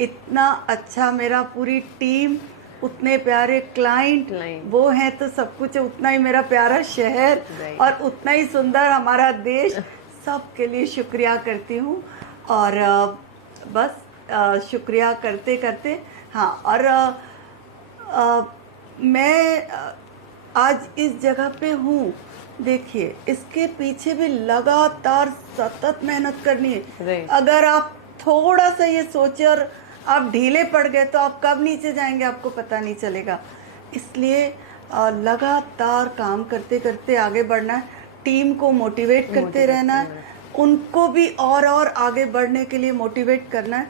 इतना अच्छा मेरा पूरी टीम, उतने प्यारे क्लाइंट, वो हैं तो सब कुछ, उतना ही मेरा प्यारा शहर और उतना ही सुंदर हमारा देश, सब के लिए शुक्रिया करती हूँ। और बस शुक्रिया करते करते, हाँ, और मैं आज इस जगह पे हूँ। देखिए, इसके पीछे भी लगातार सतत मेहनत करनी है। अगर आप थोड़ा सा ये सोचे और आप ढीले पड़ गए तो आप कब नीचे जाएंगे आपको पता नहीं चलेगा। इसलिए लगातार काम करते करते आगे बढ़ना है, टीम को मोटिवेट करते रहना है, उनको भी और आगे बढ़ने के लिए मोटिवेट करना है,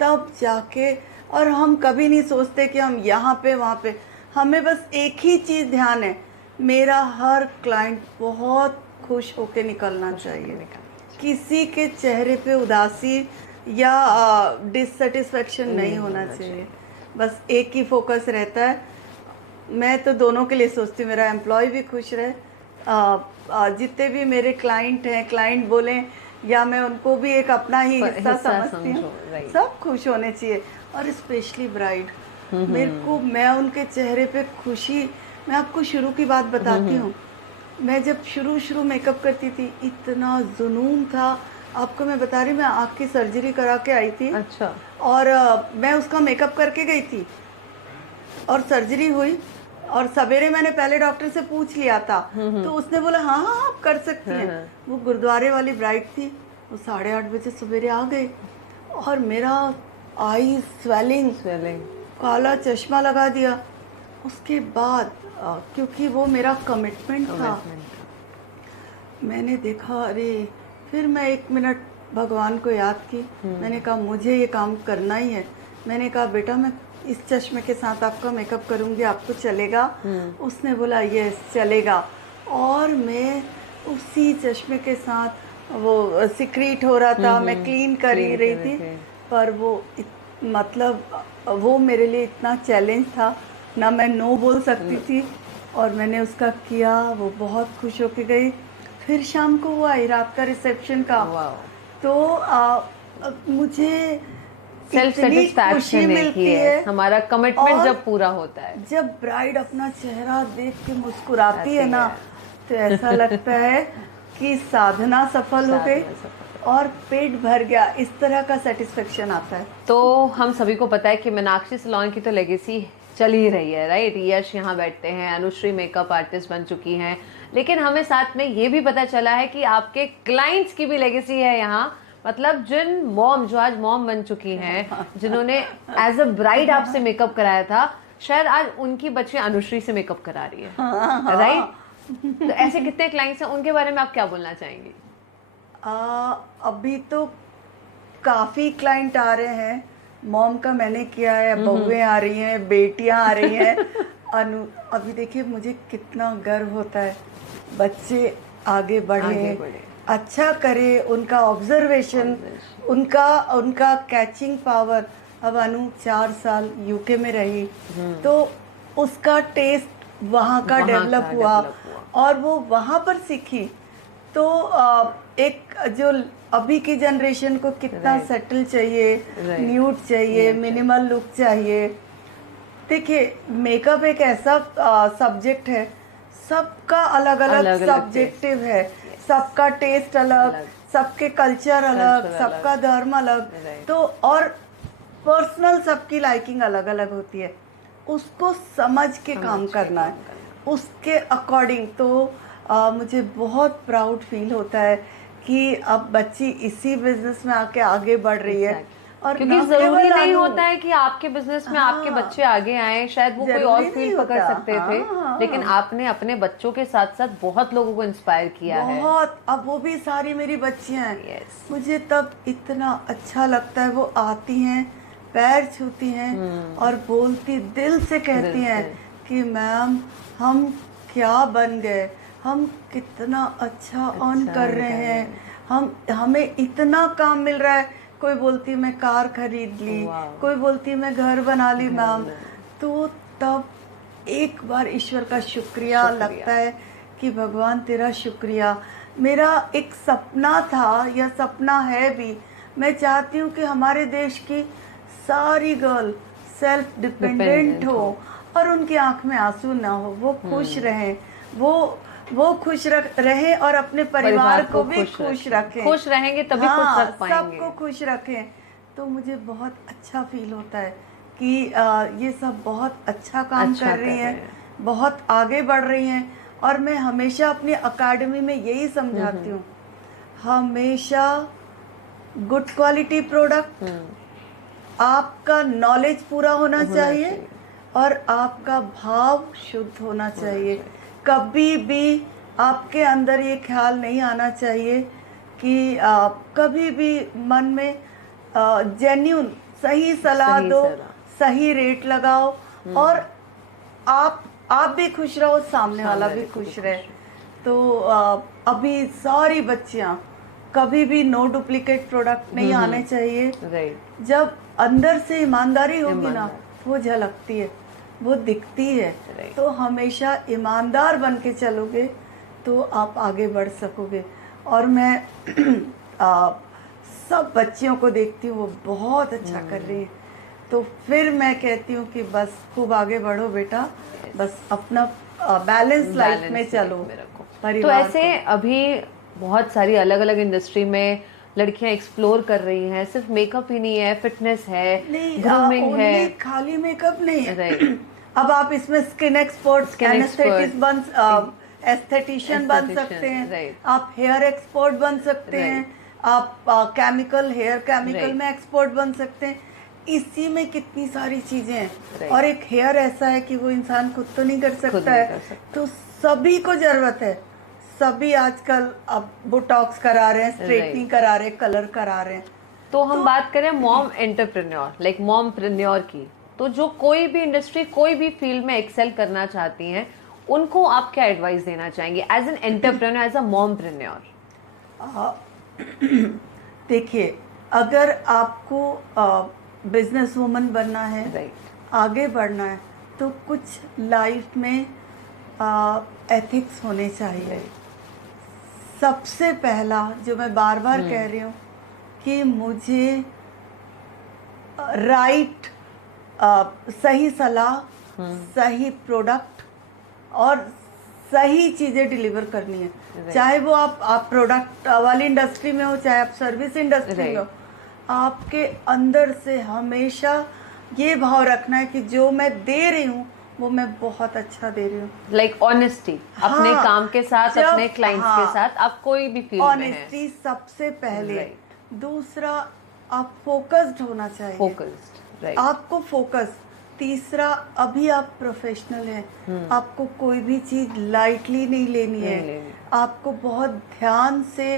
तब जाके। और हम कभी नहीं सोचते कि हम यहाँ पे वहाँ पे, हमें बस एक ही चीज़ ध्यान है, मेरा हर क्लाइंट बहुत खुश होके निकलना चाहिए। किसी के चेहरे पे उदासी या डिससेटिस्फेक्शन नहीं होना चाहिए। बस एक ही फोकस रहता है। मैं तो दोनों के लिए सोचती हूँ, मेरा एम्प्लॉय भी खुश रहे, जितने भी मेरे क्लाइंट हैं, क्लाइंट बोलें या मैं उनको भी एक अपना ही हिस्सा समझती हूँ, सब खुश होने चाहिए। और स्पेशली ब्राइड, मेरे को, मैं उनके चेहरे पे खुशी, मैं आपको शुरू की बात बताती हूँ। मैं जब शुरू मेकअप करती थी, इतना जुनून था, आपको मैं बता रही, मैं आँख की सर्जरी करा के आई थी। अच्छा। और मैं उसका मेकअप करके गई थी और सर्जरी हुई, और सवेरे मैंने पहले डॉक्टर से पूछ लिया था, तो उसने बोला हाँ आप कर सकती हैं। वो गुरुद्वारे वाली ब्राइड थी, वो 8:30 बजे सवेरे आ गए, और मेरा आई स्वेलिंग, काला चश्मा लगा दिया। उसके बाद क्योंकि वो मेरा कमिटमेंट था, मैंने देखा, अरे, फिर मैं 1 मिनट भगवान को याद की। मैंने कहा मुझे ये काम करना ही है। मैंने कहा बेटा मैं इस चश्मे के साथ आपका मेकअप करूँगी, आपको चलेगा? उसने बोला यस चलेगा। और मैं उसी चश्मे के साथ, वो सिक्रीट हो रहा था, मैं क्लीन कर ही रही थी, पर वो मतलब वो मेरे लिए इतना चैलेंज था, ना मैं नो बोल सकती थी, और मैंने उसका किया। वो बहुत खुश होके गई। फिर शाम को वो आई, रात का रिसेप्शन का। वाओ, तो मुझे सेल्फ इतनी खुशी सेटिस्फैक्शन है कि मिलती है। यस, हमारा कमिटमेंट और जब पूरा होता है जब ब्राइड अपना चेहरा देख के मुस्कुराती है आती ना, है, तो ऐसा लगता है कि साधना सफल हो गई साधना सफल। और पेट भर गया। इस तरह का सेटिस्फेक्शन आता है। तो हम सभी को पता है कि मीनाक्षी सलोन की तो लेगेसी चल ही रही है, राइट। यश यहाँ बैठते हैं, अनुश्री मेकअप आर्टिस्ट बन चुकी हैं, लेकिन हमें साथ में ये भी पता चला है कि आपके क्लाइंट्स की भी लेगेसी है यहाँ। मतलब जिन मॉम जो आज मॉम बन चुकी हैं, जिन्होंने एज अ ब्राइड आपसे मेकअप कराया था, शायद आज उनकी बच्ची अनुश्री से मेकअप करा रही है, राइट। तो ऐसे कितने क्लाइंट्स हैं, उनके बारे में आप क्या बोलना चाहेंगी? अभी तो काफ़ी क्लाइंट आ रहे हैं। मॉम का मैंने किया है, बहुएं आ रही हैं, बेटियां आ रही हैं। अभी देखिए मुझे कितना गर्व होता है, बच्चे आगे बढ़े, अच्छा करे, उनका ऑब्जर्वेशन, उनका उनका कैचिंग पावर। अब अनु 4 साल यूके में रही, तो उसका टेस्ट वहाँ का डेवलप हुआ, और वो वहाँ पर सीखी। तो एक जो अभी की जनरेशन को कितना सेटल चाहिए, न्यूड चाहिए, मिनिमल लुक चाहिए। देखिए मेकअप एक ऐसा सब्जेक्ट है, सबका अलग अलग सब्जेक्टिव है, सबका टेस्ट अलग, सबके कल्चर अलग, सबका धर्म अलग। तो और पर्सनल सबकी लाइकिंग अलग अलग होती है, उसको समझ के काम करना है, उसके अकॉर्डिंग। तो मुझे बहुत प्राउड फील होता है कि अब बच्ची इसी बिजनेस में आके आगे बढ़ रही है। और क्योंकि जरूरी नहीं होता है कि आपके बिजनेस में आपके बच्चे आगे आए, शायद वो कोई और फील्ड पकड़ सकते थे, लेकिन आपने अपने बच्चों के साथ साथ बहुत लोगों को इंस्पायर किया है। बहुत। अब वो भी सारी मेरी बच्चियां हैं। मुझे तब इतना अच्छा लगता है, वो आती हैं, पैर छूती हैं और बोलती, दिल से कहती हैं कि मैम हम क्या बन गए, हम कितना अच्छा अर्न कर रहे हैं, हमें इतना काम मिल रहा है। कोई बोलती मैं कार खरीद ली, कोई बोलती मैं घर बना ली मैम। तो तब एक बार ईश्वर का शुक्रिया लगता है कि भगवान तेरा शुक्रिया। मेरा एक सपना था, या सपना है भी, मैं चाहती हूँ कि हमारे देश की सारी गर्ल सेल्फ डिपेंडेंट हो और उनकी आंख में आंसू ना हो, वो खुश रहें, वो खुश रहे और अपने परिवार को भी खुश रखें। खुश रहेंगे तभी खुश रख पाएंगे, सबको खुश रखें। तो मुझे बहुत अच्छा फील होता है कि ये सब बहुत अच्छा काम कर रही हैं, बहुत आगे बढ़ रही हैं। और मैं हमेशा अपनी अकेडमी में यही समझाती हूँ, हमेशा गुड क्वालिटी प्रोडक्ट, आपका नॉलेज पूरा होना चाहिए और आपका भाव शुद्ध होना चाहिए। कभी भी आपके अंदर ये ख्याल नहीं आना चाहिए कि कभी भी मन में जेन्यून सही सलाह दो, सही रेट लगाओ, और आप भी खुश रहो, सामने वाला भी खुश रहे। तो अभी सारी बच्चियां, कभी भी नो डुप्लीकेट प्रोडक्ट नहीं आने चाहिए। जब अंदर से ईमानदारी होगी ना, वो झलकती है, वो दिखती है। तो हमेशा ईमानदार बन के चलोगे तो आप आगे बढ़ सकोगे। और मैं सब बच्चियों को देखती हूँ, वो बहुत अच्छा कर रही है, तो फिर मैं कहती हूँ कि बस खूब आगे बढ़ो बेटा, बस अपना बैलेंस लाइफ में चलो। तो ऐसे अभी बहुत सारी अलग अलग इंडस्ट्री में लड़कियां एक्सप्लोर कर रही हैं, सिर्फ मेकअप ही नहीं है, फिटनेस है, ग्रूमिंग है, खाली मेकअप नहीं है। अब आप इसमें स्किन एक्सपर्ट, एस्थेटिशियन बन सकते हैं, आप हेयर एक्सपर्ट बन सकते हैं, आप केमिकल, हेयर केमिकल में एक्सपर्ट बन सकते हैं। इसी में कितनी सारी चीजें हैं। और एक हेयर ऐसा है कि वो इंसान खुद तो नहीं कर सकता है, तो सभी को जरूरत है। सभी आजकल अब बोटॉक्स करा रहे हैं, स्ट्रेटनिंग करा रहे हैं, कलर करा रहे हैं। तो हम बात करें मॉम एंटरप्रेन्योर, लाइक मॉमप्रेन्योर की, तो जो कोई भी इंडस्ट्री, कोई भी फील्ड में एक्सेल करना चाहती हैं, उनको आप क्या एडवाइस देना चाहेंगे as an entrepreneur, as a mompreneur? देखिए, अगर आपको बिजनेस वूमन बनना है, राइट। आगे बढ़ना है, तो कुछ लाइफ में एथिक्स होने चाहिए। सबसे पहला जो मैं बार बार कह रही हूँ कि मुझे राइट सही सलाह, सही प्रोडक्ट और सही चीज़ें डिलीवर करनी है। चाहे वो आप प्रोडक्ट वाली इंडस्ट्री में हो, चाहे आप सर्विस इंडस्ट्री में हो, आपके अंदर से हमेशा ये भाव रखना है कि जो मैं दे रही हूँ वो मैं बहुत अच्छा दे रही हूँ। लाइक ऑनेस्टी अपने हाँ, काम के साथ, जब- अपने क्लाइंट्स हाँ, के साथ, आप कोई भी फील्ड में हैं। ऑनेस्टी सबसे पहले। Right. दूसरा, आप फोकस्ड होना चाहिए। Focused, right. आपको फोकस। तीसरा, अभी आप प्रोफेशनल हैं, आपको कोई भी चीज़ लाइटली नहीं लेनी है। आपको बहुत ध्यान से,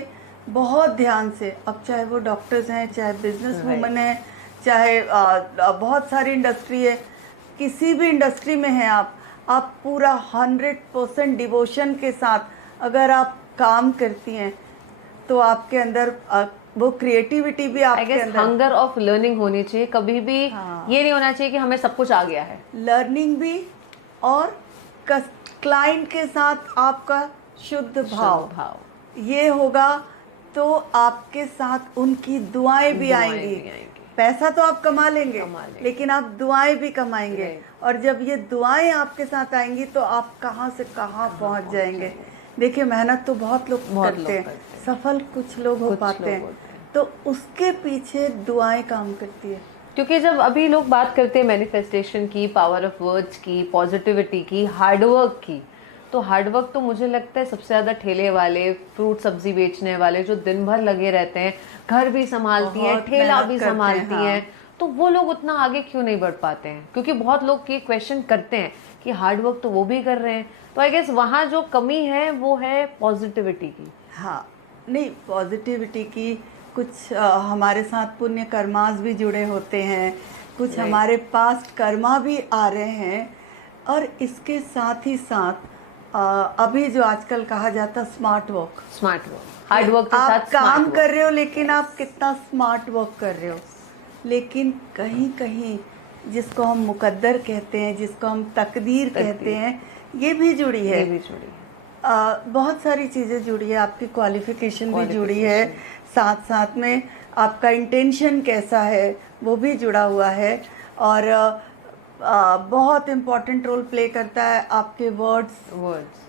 अब चाहे वो डॉक्टर्स हैं, चाहे बिजनेस वूमन है, चाहे बहुत सारी इंडस्ट्री है, किसी भी इंडस्ट्री में हैं आप पूरा 100% डिवोशन के साथ अगर आप काम करती हैं तो आपके अंदर वो क्रिएटिविटी भी आपके अंदर, हंगर ऑफ लर्निंग होनी चाहिए। कभी भी हाँ। ये नहीं होना चाहिए कि हमें सब कुछ आ गया है। लर्निंग भी, और क्लाइंट के साथ आपका शुद्ध भाव, ये होगा तो आपके साथ उनकी दुआएं भी आएंगी। पैसा तो आप कमा लेंगे, लेकिन आप दुआएं भी कमाएंगे। और जब ये दुआएं आपके साथ आएंगी तो आप कहाँ से कहाँ पहुँच जाएंगे। देखिए, मेहनत तो बहुत लोग करते हैं, सफल कुछ लोग हो पाते हैं, तो उसके पीछे दुआएं काम करती है। क्योंकि जब अभी लोग बात करते हैं मैनिफेस्टेशन की, पावर ऑफ वर्ड्स की, पॉजिटिविटी की, हार्डवर्क की, तो हार्डवर्क तो मुझे लगता है सबसे ज़्यादा ठेले वाले, फ्रूट सब्जी बेचने वाले जो दिन भर लगे रहते हैं, घर भी संभालती हैं, ठेला भी संभालती हैं, तो वो लोग उतना आगे क्यों नहीं बढ़ पाते हैं? क्योंकि बहुत लोग ये क्वेश्चन करते हैं कि हार्डवर्क तो वो भी कर रहे हैं, तो आई गेस वहाँ जो कमी है वो है पॉजिटिविटी की। हाँ, नहीं, पॉजिटिविटी की कुछ हमारे साथ पुण्य कर्मास भी जुड़े होते हैं, कुछ हमारे पास्ट कर्मा भी आ रहे हैं, और इसके साथ ही साथ अभी जो आजकल कहा जाता स्मार्ट वर्क, हार्ड वर्क के साथ आप काम कर रहे हो, लेकिन आप कितना स्मार्ट वर्क कर रहे हो। लेकिन कहीं कहीं जिसको हम मुकद्दर कहते हैं, जिसको हम तकदीर कहते हैं, ये भी जुड़ी है। बहुत सारी चीज़ें जुड़ी है, आपकी क्वालिफिकेशन भी जुड़ी है, साथ साथ में आपका इंटेंशन कैसा है वो भी जुड़ा हुआ है, और बहुत इम्पोर्टेंट रोल प्ले करता है आपके वर्ड्स।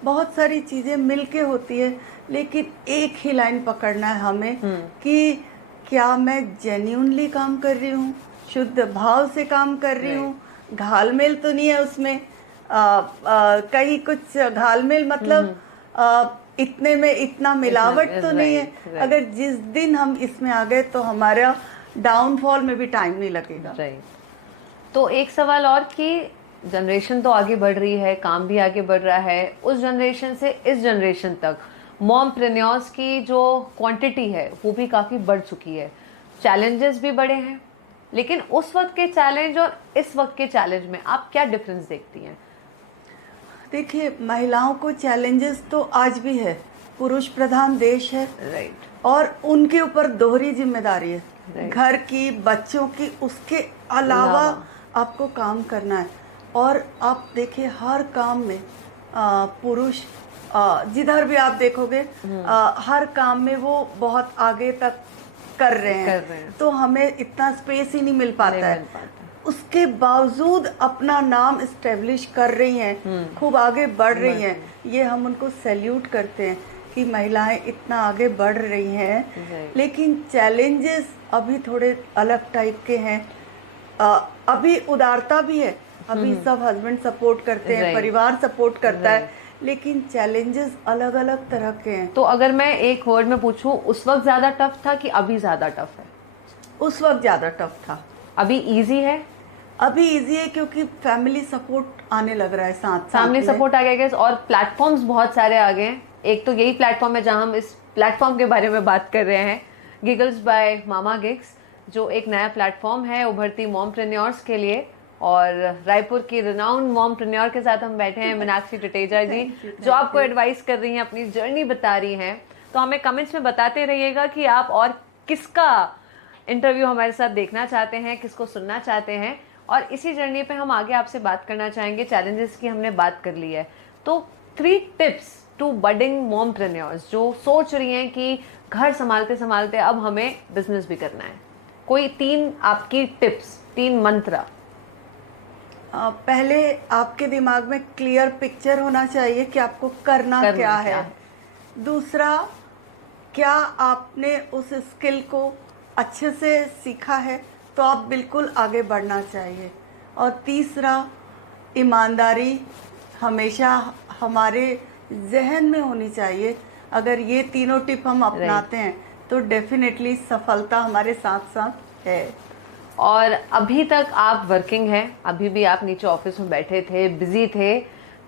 बहुत सारी चीज़ें मिलके होती है, लेकिन एक ही लाइन पकड़ना है हमें कि क्या मैं जेन्युइनली काम कर रही हूँ, शुद्ध भाव से काम कर रही हूँ, घालमेल तो नहीं है उसमें, कहीं कुछ घालमेल मतलब इतने में इतना मिलावट तो नहीं है। अगर जिस दिन हम इसमें आ गए तो हमारा डाउनफॉल में भी टाइम नहीं लगेगा। तो एक सवाल और कि जनरेशन तो आगे बढ़ रही है, काम भी आगे बढ़ रहा है, उस जनरेशन से इस जनरेशन तक मॉमप्रेन्योर्स की जो क्वांटिटी है वो भी काफ़ी बढ़ चुकी है, चैलेंजेस भी बढ़े हैं, लेकिन उस वक्त के चैलेंज और इस वक्त के चैलेंज में आप क्या डिफरेंस देखती हैं? देखिए, महिलाओं को चैलेंजेस तो आज भी है, पुरुष प्रधान देश है, और उनके ऊपर दोहरी जिम्मेदारी है, घर की, बच्चों की, उसके अलावा आपको काम करना है। और आप देखिए, हर काम में पुरुष जिधर भी आप देखोगे हर काम में वो बहुत आगे तक कर रहे हैं, तो हमें इतना स्पेस ही नहीं मिल पाता है। उसके बावजूद अपना नाम इस्टेब्लिश कर रही हैं, खूब आगे बढ़ रही हैं, ये हम उनको सैल्यूट करते हैं कि महिलाएं इतना आगे बढ़ रही हैं। लेकिन चैलेंजेस अभी थोड़े अलग टाइप के हैं। अभी उदारता भी है, अभी सब हस्बैंड सपोर्ट करते हैं, परिवार सपोर्ट करता है, लेकिन चैलेंजेस अलग अलग तरह के हैं। तो अगर मैं एक वर्ड में पूछूं, उस वक्त ज़्यादा टफ था कि अभी ज़्यादा टफ है? उस वक्त ज़्यादा टफ था। अभी इजी है? अभी इजी है क्योंकि फैमिली सपोर्ट आने लग रहा है, साथ फैमिली सपोर्ट आ गया, और प्लेटफॉर्म्स बहुत सारे आ गए हैं। एक तो यही प्लेटफॉर्म है जहां हम इस प्लेटफॉर्म के बारे में बात कर रहे हैं, गिगल्स बाय मामा गिग्स, जो एक नया प्लेटफॉर्म है उभरती मॉमप्रेन्योर्स के लिए। और रायपुर की रिनाउंड मॉमप्रेन्योर के साथ हम बैठे हैं, मीनाक्षी टटेजा जी, जो आपको एडवाइस कर रही हैं, अपनी जर्नी बता रही हैं। तो हमें कमेंट्स में बताते रहिएगा कि आप और किसका इंटरव्यू हमारे साथ देखना चाहते हैं, किसको सुनना चाहते हैं, और इसी जर्नी पे हम आगे आपसे बात करना चाहेंगे। चैलेंजेस की हमने बात कर ली है, तो 3 टिप्स टू बडिंग मॉमप्रेन्योर्स जो सोच रही हैं कि घर संभालते संभालते अब हमें बिजनेस भी करना है, कोई 3 आपकी टिप्स, 3 मंत्र। पहले आपके दिमाग में क्लियर पिक्चर होना चाहिए कि आपको करना क्या है। दूसरा, क्या आपने उस स्किल को अच्छे से सीखा है, तो आप बिल्कुल आगे बढ़ना चाहिए। और तीसरा, ईमानदारी हमेशा हमारे जहन में होनी चाहिए। अगर ये तीनों टिप हम अपनाते हैं तो डेफिनेटली सफलता हमारे साथ साथ है। और अभी तक आप वर्किंग हैं, अभी भी आप नीचे ऑफिस में बैठे थे, बिजी थे,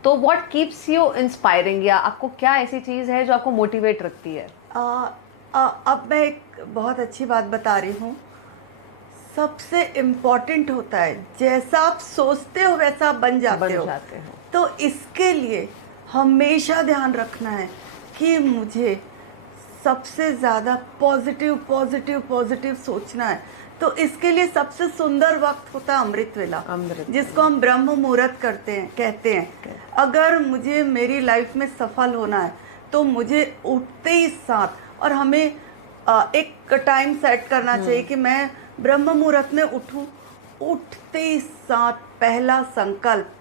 तो व्हाट कीप्स यू इंस्पायरिंग, या आपको क्या ऐसी चीज़ है जो आपको मोटिवेट रखती है? अब मैं एक बहुत अच्छी बात बता रही हूँ। सबसे इम्पोर्टेंट होता है जैसा आप सोचते हो वैसा आप बन जाते हो। तो इसके लिए हमेशा ध्यान रखना है कि मुझे सबसे ज़्यादा पॉजिटिव पॉजिटिव पॉजिटिव सोचना है। तो इसके लिए सबसे सुंदर वक्त होता है अमृत वेला, जिसको हम ब्रह्म मुहूर्त कहते हैं। अगर मुझे मेरी लाइफ में सफल होना है तो मुझे उठते ही साथ, और हमें एक टाइम सेट करना चाहिए कि मैं ब्रह्म मुहूर्त में उठूं। उठते ही साथ पहला संकल्प,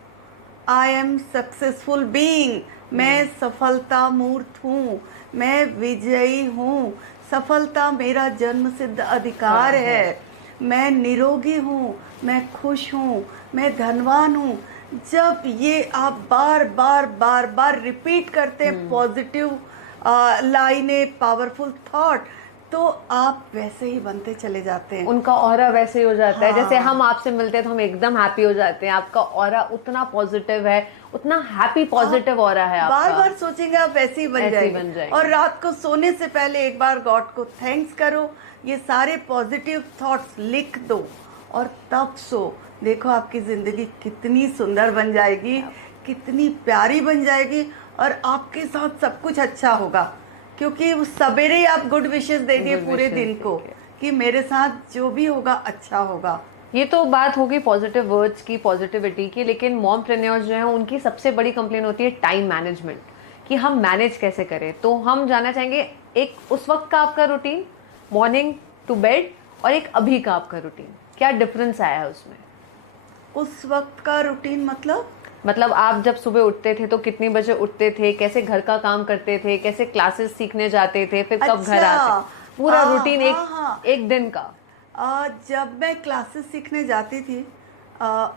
आई एम सक्सेसफुल बीइंग, मैं सफलता मूर्त हूँ, मैं विजयी हूँ, सफलता मेरा जन्म सिद्ध अधिकार है, मैं निरोगी हूँ, मैं खुश हूँ, मैं धनवान हूँ। जब ये आप बार बार बार बार रिपीट करते हैं पॉजिटिव लाइनें, पावरफुल थॉट, तो आप वैसे ही बनते चले जाते हैं। उनका ऑरा वैसे ही हो जाता है। जैसे हम आपसे मिलते हैं तो हम एकदम हैप्पी हो जाते हैं। आपका ऑरा उतना पॉजिटिव है, उतना हैप्पी पॉजिटिव ऑरा है आपका। बार बार सोचेंगे आप वैसे ही बन जाएंगे। और रात को सोने से पहले एक बार गॉड को थैंक्स करो, ये सारे पॉजिटिव थॉट्स लिख दो और तब सो। देखो आपकी जिंदगी कितनी सुंदर बन जाएगी, कितनी प्यारी बन जाएगी, और आपके साथ सब कुछ अच्छा होगा, क्योंकि उस सवेरे ही आप गुड विशेस दे दिए पूरे दिन को कि मेरे साथ जो भी होगा अच्छा होगा। ये तो बात होगी पॉजिटिव वर्ड्स की, पॉजिटिविटी की, लेकिन मॉमप्रेन्योर्स जो हैं उनकी सबसे बड़ी कंप्लेन होती है टाइम मैनेजमेंट, कि हम मैनेज कैसे करें। तो हम जानना चाहेंगे एक उस वक्त का आपका रूटीन, मॉर्निंग टू बेड, और एक अभी का आपका रूटीन, क्या डिफरेंस आया है उसमें? उस वक्त का रूटीन मतलब आप जब सुबह उठते थे तो कितनी बजे उठते थे, कैसे घर का काम करते थे, कैसे क्लासेस सीखने जाते थे, फिर कब घर आते, पूरा रूटीन एक दिन का। जब मैं क्लासेस सीखने जाती थी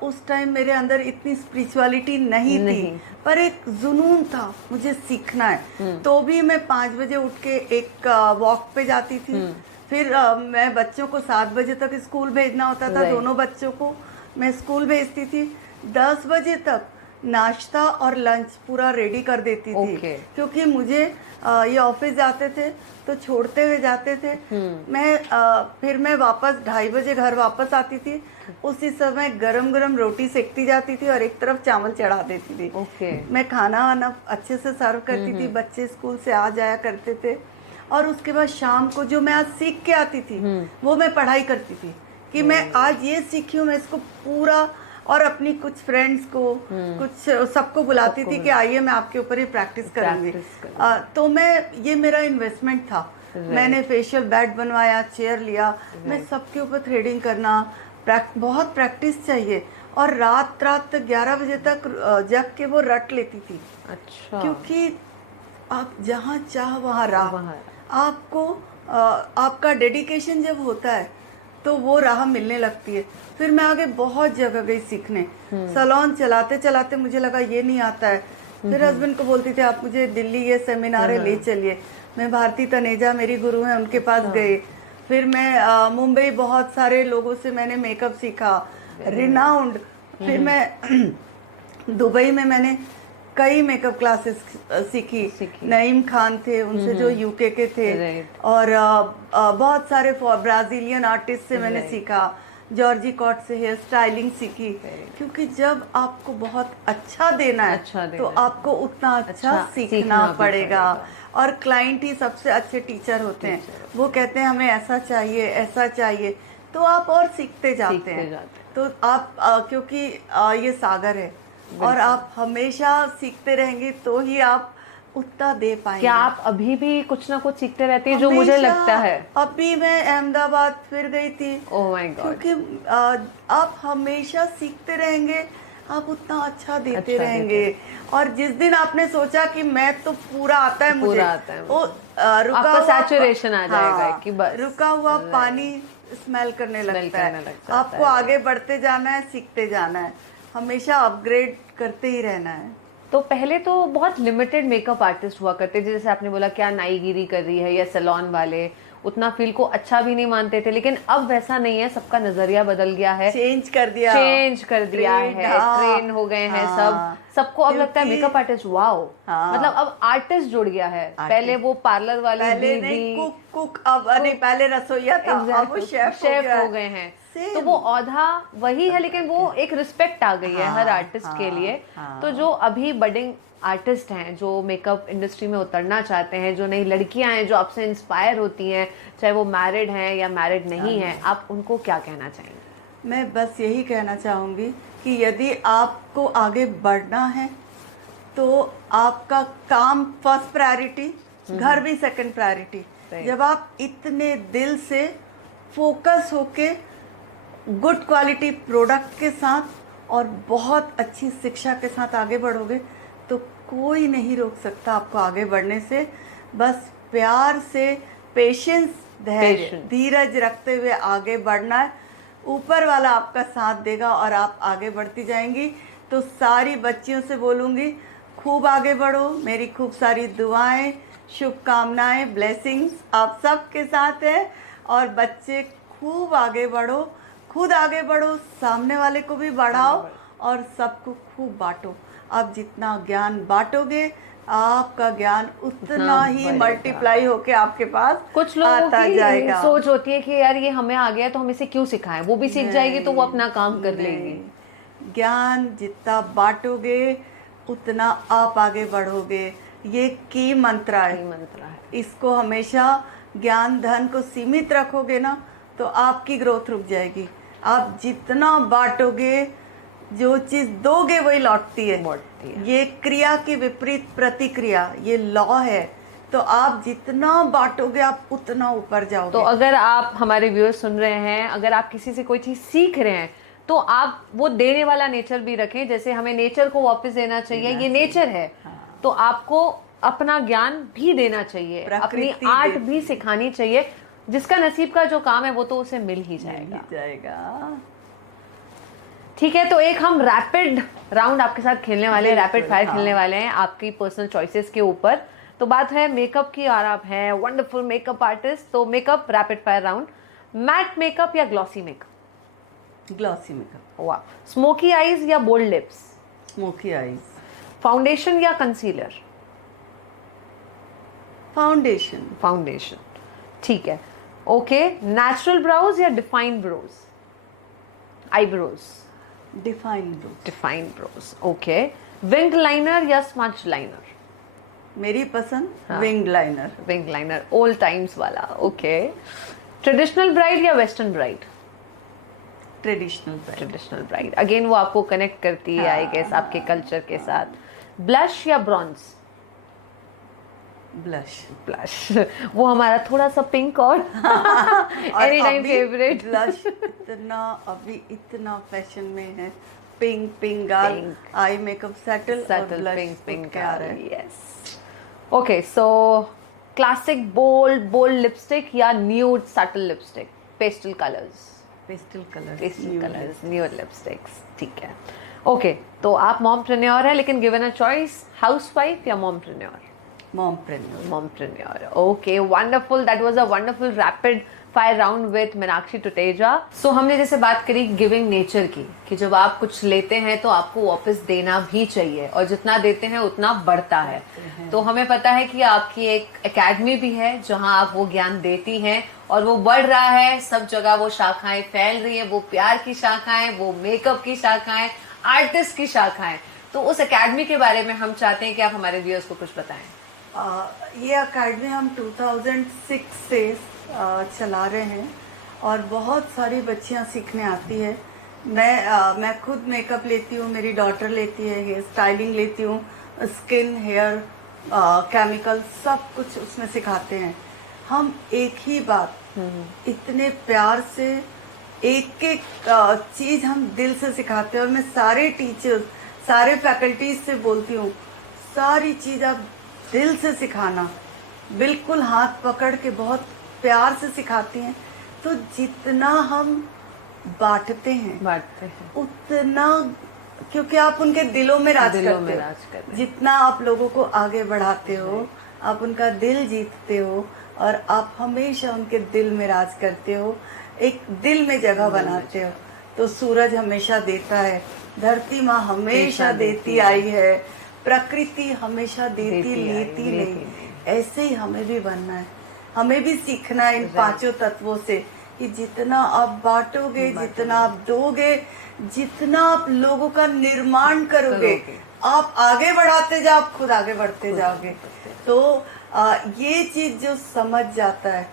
उस टाइम मेरे अंदर इतनी स्पिरिचुअलिटी नहीं थी, पर एक जुनून था मुझे सीखना है। तो भी मैं 5 बजे उठ के एक वॉक पे जाती थी। फिर मैं बच्चों को 7 बजे तक स्कूल भेजना होता था, दोनों बच्चों को मैं स्कूल भेजती थी। 10 बजे तक नाश्ता और लंच पूरा रेडी कर देती थी, क्योंकि मुझे ये ऑफिस जाते थे तो छोड़ते हुए जाते थे। फिर मैं वापस 2:30 बजे घर वापस आती थी। उसी समय गरम गरम रोटी सेकती जाती थी और एक तरफ चावल चढ़ा देती थी। मैं खाना वाना अच्छे से सर्व करती थी, बच्चे स्कूल से आ जाया करते थे। और उसके बाद शाम को जो मैं आज सीख के आती थी वो मैं पढ़ाई करती थी कि मैं आज ये सीखी हूँ, मैं इसको पूरा, और अपनी कुछ फ्रेंड्स को कुछ सबको बुलाती थी कि आइए मैं आपके ऊपर ही प्रैक्टिस करूंगी। तो ये मेरा इन्वेस्टमेंट था। मैंने फेशियल बेड बनवाया, चेयर लिया, मैं सबके ऊपर थ्रेडिंग करना, बहुत प्रैक्टिस चाहिए। और रात तक 11 बजे तक जग के वो रट लेती थी। अच्छा। क्योंकि आप जहाँ चाह वहाँ राह, आपको आपका डेडिकेशन जब होता है तो वो राह मिलने लगती है। फिर मैं आगे बहुत जगह गई सीखने, सैलून चलाते चलाते मुझे लगा ये नहीं आता है। फिर हस्बैंड को बोलती थी आप मुझे दिल्ली ये सेमिनार है ले चलिए। मैं भारती तनेजा मेरी गुरु हैं उनके पास गए। फिर मैं मुंबई बहुत सारे लोगों से मैंने मेकअप सीखा, रिनाउंड। फिर मैं दुबई में मैंने कई मेकअप क्लासेस सीखी। नईम खान थे उनसे जो यूके के थे, और बहुत सारे ब्राजीलियन आर्टिस्ट से मैंने सीखा। जॉर्जी कॉट से हेयर स्टाइलिंग सीखी, क्योंकि जब आपको बहुत अच्छा देना है अच्छा देना तो है, आपको उतना अच्छा सीखना सीखना भी पड़ेगा। और क्लाइंट ही सबसे अच्छे टीचर होते हैं। वो कहते हैं हमें ऐसा चाहिए, ऐसा चाहिए, तो आप और सीखते जाते हैं। तो आप क्योंकि ये सागर है और आप हमेशा सीखते रहेंगे तो ही आप उतना दे पाएंगे। क्या आप अभी भी कुछ ना कुछ सीखते रहते हैं, जो मुझे हमेशा। लगता है? अभी मैं अहमदाबाद फिर गई थी। Oh my God. क्योंकि आप हमेशा सीखते रहेंगे, आप उतना अच्छा देते अच्छा रहेंगे। और जिस दिन आपने सोचा कि मैं तो पूरा आता है मुझे, पूरा आता है वो रुका आपका हुआ सैचुरेशन आ जाएगा हाँ, कि बस रुका हुआ पानी स्मेल करने लगता करने लग है। जाता आपको है। आगे बढ़ते जाना है, सीखते जाना है, हमेशा अपग्रेड करते ही रहना है। तो पहले तो बहुत लिमिटेड मेकअप आर्टिस्ट हुआ करते थे, जैसे आपने बोला क्या नाईगिरी कर रही है या सैलून वाले उतना फील्ड को अच्छा भी नहीं मानते थे, लेकिन अब वैसा नहीं है, सबका नजरिया बदल गया है, चेंज कर दिया है, ट्रेन हो गए हैं सबको अब लगता है क्योंकि- मेकअप आर्टिस्ट वाओ। मतलब अब आर्टिस्ट जुड़ गया है। पहले वो पार्लर वाली पहले दीदी, नहीं कुक अब नहीं, पहले रसोईया था, अब वो शेफ हो गए हैं। तो वो औधा वही है, लेकिन वो एक रिस्पेक्ट आ गई है हर आर्टिस्ट के लिए। तो जो अभी बडिंग आर्टिस्ट हैं, जो मेकअप इंडस्ट्री में उतरना चाहते हैं, जो नई लड़कियां हैं जो आपसे इंस्पायर होती हैं, चाहे वो मैरिड हैं या मैरिड नहीं हैं, आप उनको क्या कहना चाहेंगे? मैं बस यही कहना चाहूँगी कि यदि आपको आगे बढ़ना है तो आपका काम फर्स्ट प्रायोरिटी, घर भी सेकंड प्रायोरिटी। जब आप इतने दिल से फोकस होके गुड क्वालिटी प्रोडक्ट के साथ और बहुत अच्छी शिक्षा के साथ आगे बढ़ोगे तो कोई नहीं रोक सकता आपको आगे बढ़ने से। बस प्यार से, पेशेंस, धैर्य, धीरज रखते हुए आगे बढ़ना है। ऊपर वाला आपका साथ देगा और आप आगे बढ़ती जाएंगी। तो सारी बच्चियों से बोलूँगी, खूब आगे बढ़ो। मेरी खूब सारी दुआएं, शुभकामनाएं, ब्लेसिंग्स आप सबके साथ है। और बच्चे खूब आगे बढ़ो, खुद आगे बढ़ो, सामने वाले को भी बढ़ाओ और सबको खूब बांटो। आप जितना ज्ञान बांटोगे आपका ज्ञान उतना ही मल्टीप्लाई होके आपके पास कुछ लोगों की जाएगा। सोच होती है कि यार ये हमें आ गया तो हम इसे क्यों सिखाएं, वो भी सीख जाएगी तो वो अपना काम कर लेगी। ज्ञान जितना बांटोगे उतना आप आगे बढ़ोगे। ये की मंत्र है। इसको हमेशा ज्ञान धन को सीमित रखोगे ना तो आपकी ग्रोथ रुक जाएगी। आप जितना बांटोगे, जो चीज दोगे वही लौटती है। ये क्रिया की विपरीत प्रतिक्रिया, ये लॉ है। तो आप जितना बांटोगे आप उतना ऊपर जाओगे। तो अगर आप हमारे व्यूअर्स सुन रहे हैं, अगर आप किसी से कोई चीज सीख रहे हैं तो आप वो देने वाला नेचर भी रखें। जैसे हमें नेचर को वापस देना चाहिए, ये नेचर है। तो आपको अपना ज्ञान भी देना चाहिए, अपनी आर्ट भी सिखानी चाहिए। जिसका नसीब का जो काम है वो तो उसे मिल ही जाएगा। ठीक है, तो एक हम रैपिड राउंड आपके साथ खेलने वाले हैं, रैपिड फायर खेलने वाले हैं आपकी पर्सनल चॉइसेस के ऊपर। तो बात है मेकअप की और आप हैं वंडरफुल मेकअप आर्टिस्ट। तो makeup rapid fire round, matte makeup या ग्लॉसी मेकअप? Glossy makeup. वाह। स्मोकी आईज या bold lips? Smoky eyes. Foundation या कंसीलर? फाउंडेशन। ठीक है, ओके। नेचुरल ब्राउज या defined brows? Eyebrows? Defined brows, okay. Wing liner या smudge liner? मेरी पसंद विंग लाइनर, ओल्ड टाइम्स वाला, ओके। ट्रेडिशनल ब्राइड या western bride? Traditional bride, again वो आपको कनेक्ट करती है आई गेस आपके कल्चर के साथ। ब्लश या ब्रॉन्ज? ब्लश वो हमारा थोड़ा सा पिंक और एनी टाइम फेवरेट। ब्लश इतना फैशन में है। पिंक गाल, आई मेकअप सटल पिंक आ रहा है। Yes, okay. So classic bold lipstick या nude subtle lipstick? Pastel colours, nude lipsticks, ठीक है, ओके। तो आप मॉमप्रेन्योर है, लेकिन गिवन अ चॉइस, हाउसवाइफ या मॉमप्रेन्योर? Mompreneur. Okay, wonderful. That was a wonderful rapid fire round with Meenakshi Tuteja. So हमने जैसे बात करी गिविंग नेचर की, कि जब आप कुछ लेते हैं तो आपको वापस देना भी चाहिए, और जितना देते हैं उतना बढ़ता है. तो हमें पता है कि आपकी एक एकेडमी भी है जहां आप वो ज्ञान देती हैं, और वो बढ़ रहा है. सब जगह वो शाखाएं फैल रही है, वो प्यार की शाखाएं, वो मेकअप की शाखाएं, आर्टिस्ट की शाखाएं. तो उस एकेडमी के बारे में हम चाहते हैं कि आप हमारे व्यूअर्स को कुछ बताएं. ये अकेडमी हम 2006 से चला रहे हैं, और बहुत सारी बच्चियां सीखने आती है. मैं खुद मेकअप लेती हूँ, मेरी डॉटर लेती है, हेयर स्टाइलिंग लेती हूँ, स्किन, हेयर, केमिकल, सब कुछ उसमें सिखाते हैं. हम एक ही बात इतने प्यार से एक एक चीज़ हम दिल से सिखाते हैं. और मैं सारे टीचर्स, सारे फैकल्टीज से बोलती हूँ, सारी चीज़ आप दिल से सिखाना, बिल्कुल हाथ पकड़ के बहुत प्यार से सिखाती हैं. तो जितना हम बांटते हैं उतना, क्योंकि आप उनके दिलों में राज करते हो. जितना आप लोगों को आगे बढ़ाते हो, आप उनका दिल जीतते हो, और आप हमेशा उनके दिल में राज करते हो, एक दिल में जगह बनाते हो. तो सूरज हमेशा देता है, धरती माँ हमेशा देती आई है, प्रकृति हमेशा देती लेती नहीं. ऐसे ही हमें भी बनना है, हमें भी सीखना है इन पांचों तत्वों से, कि जितना आप बांटोगे, जितना आप दोगे, जितना आप लोगों का निर्माण करोगे, आप आगे बढ़ाते जाओ, आप खुद आगे बढ़ते जाओगे. तो ये चीज जो समझ जाता है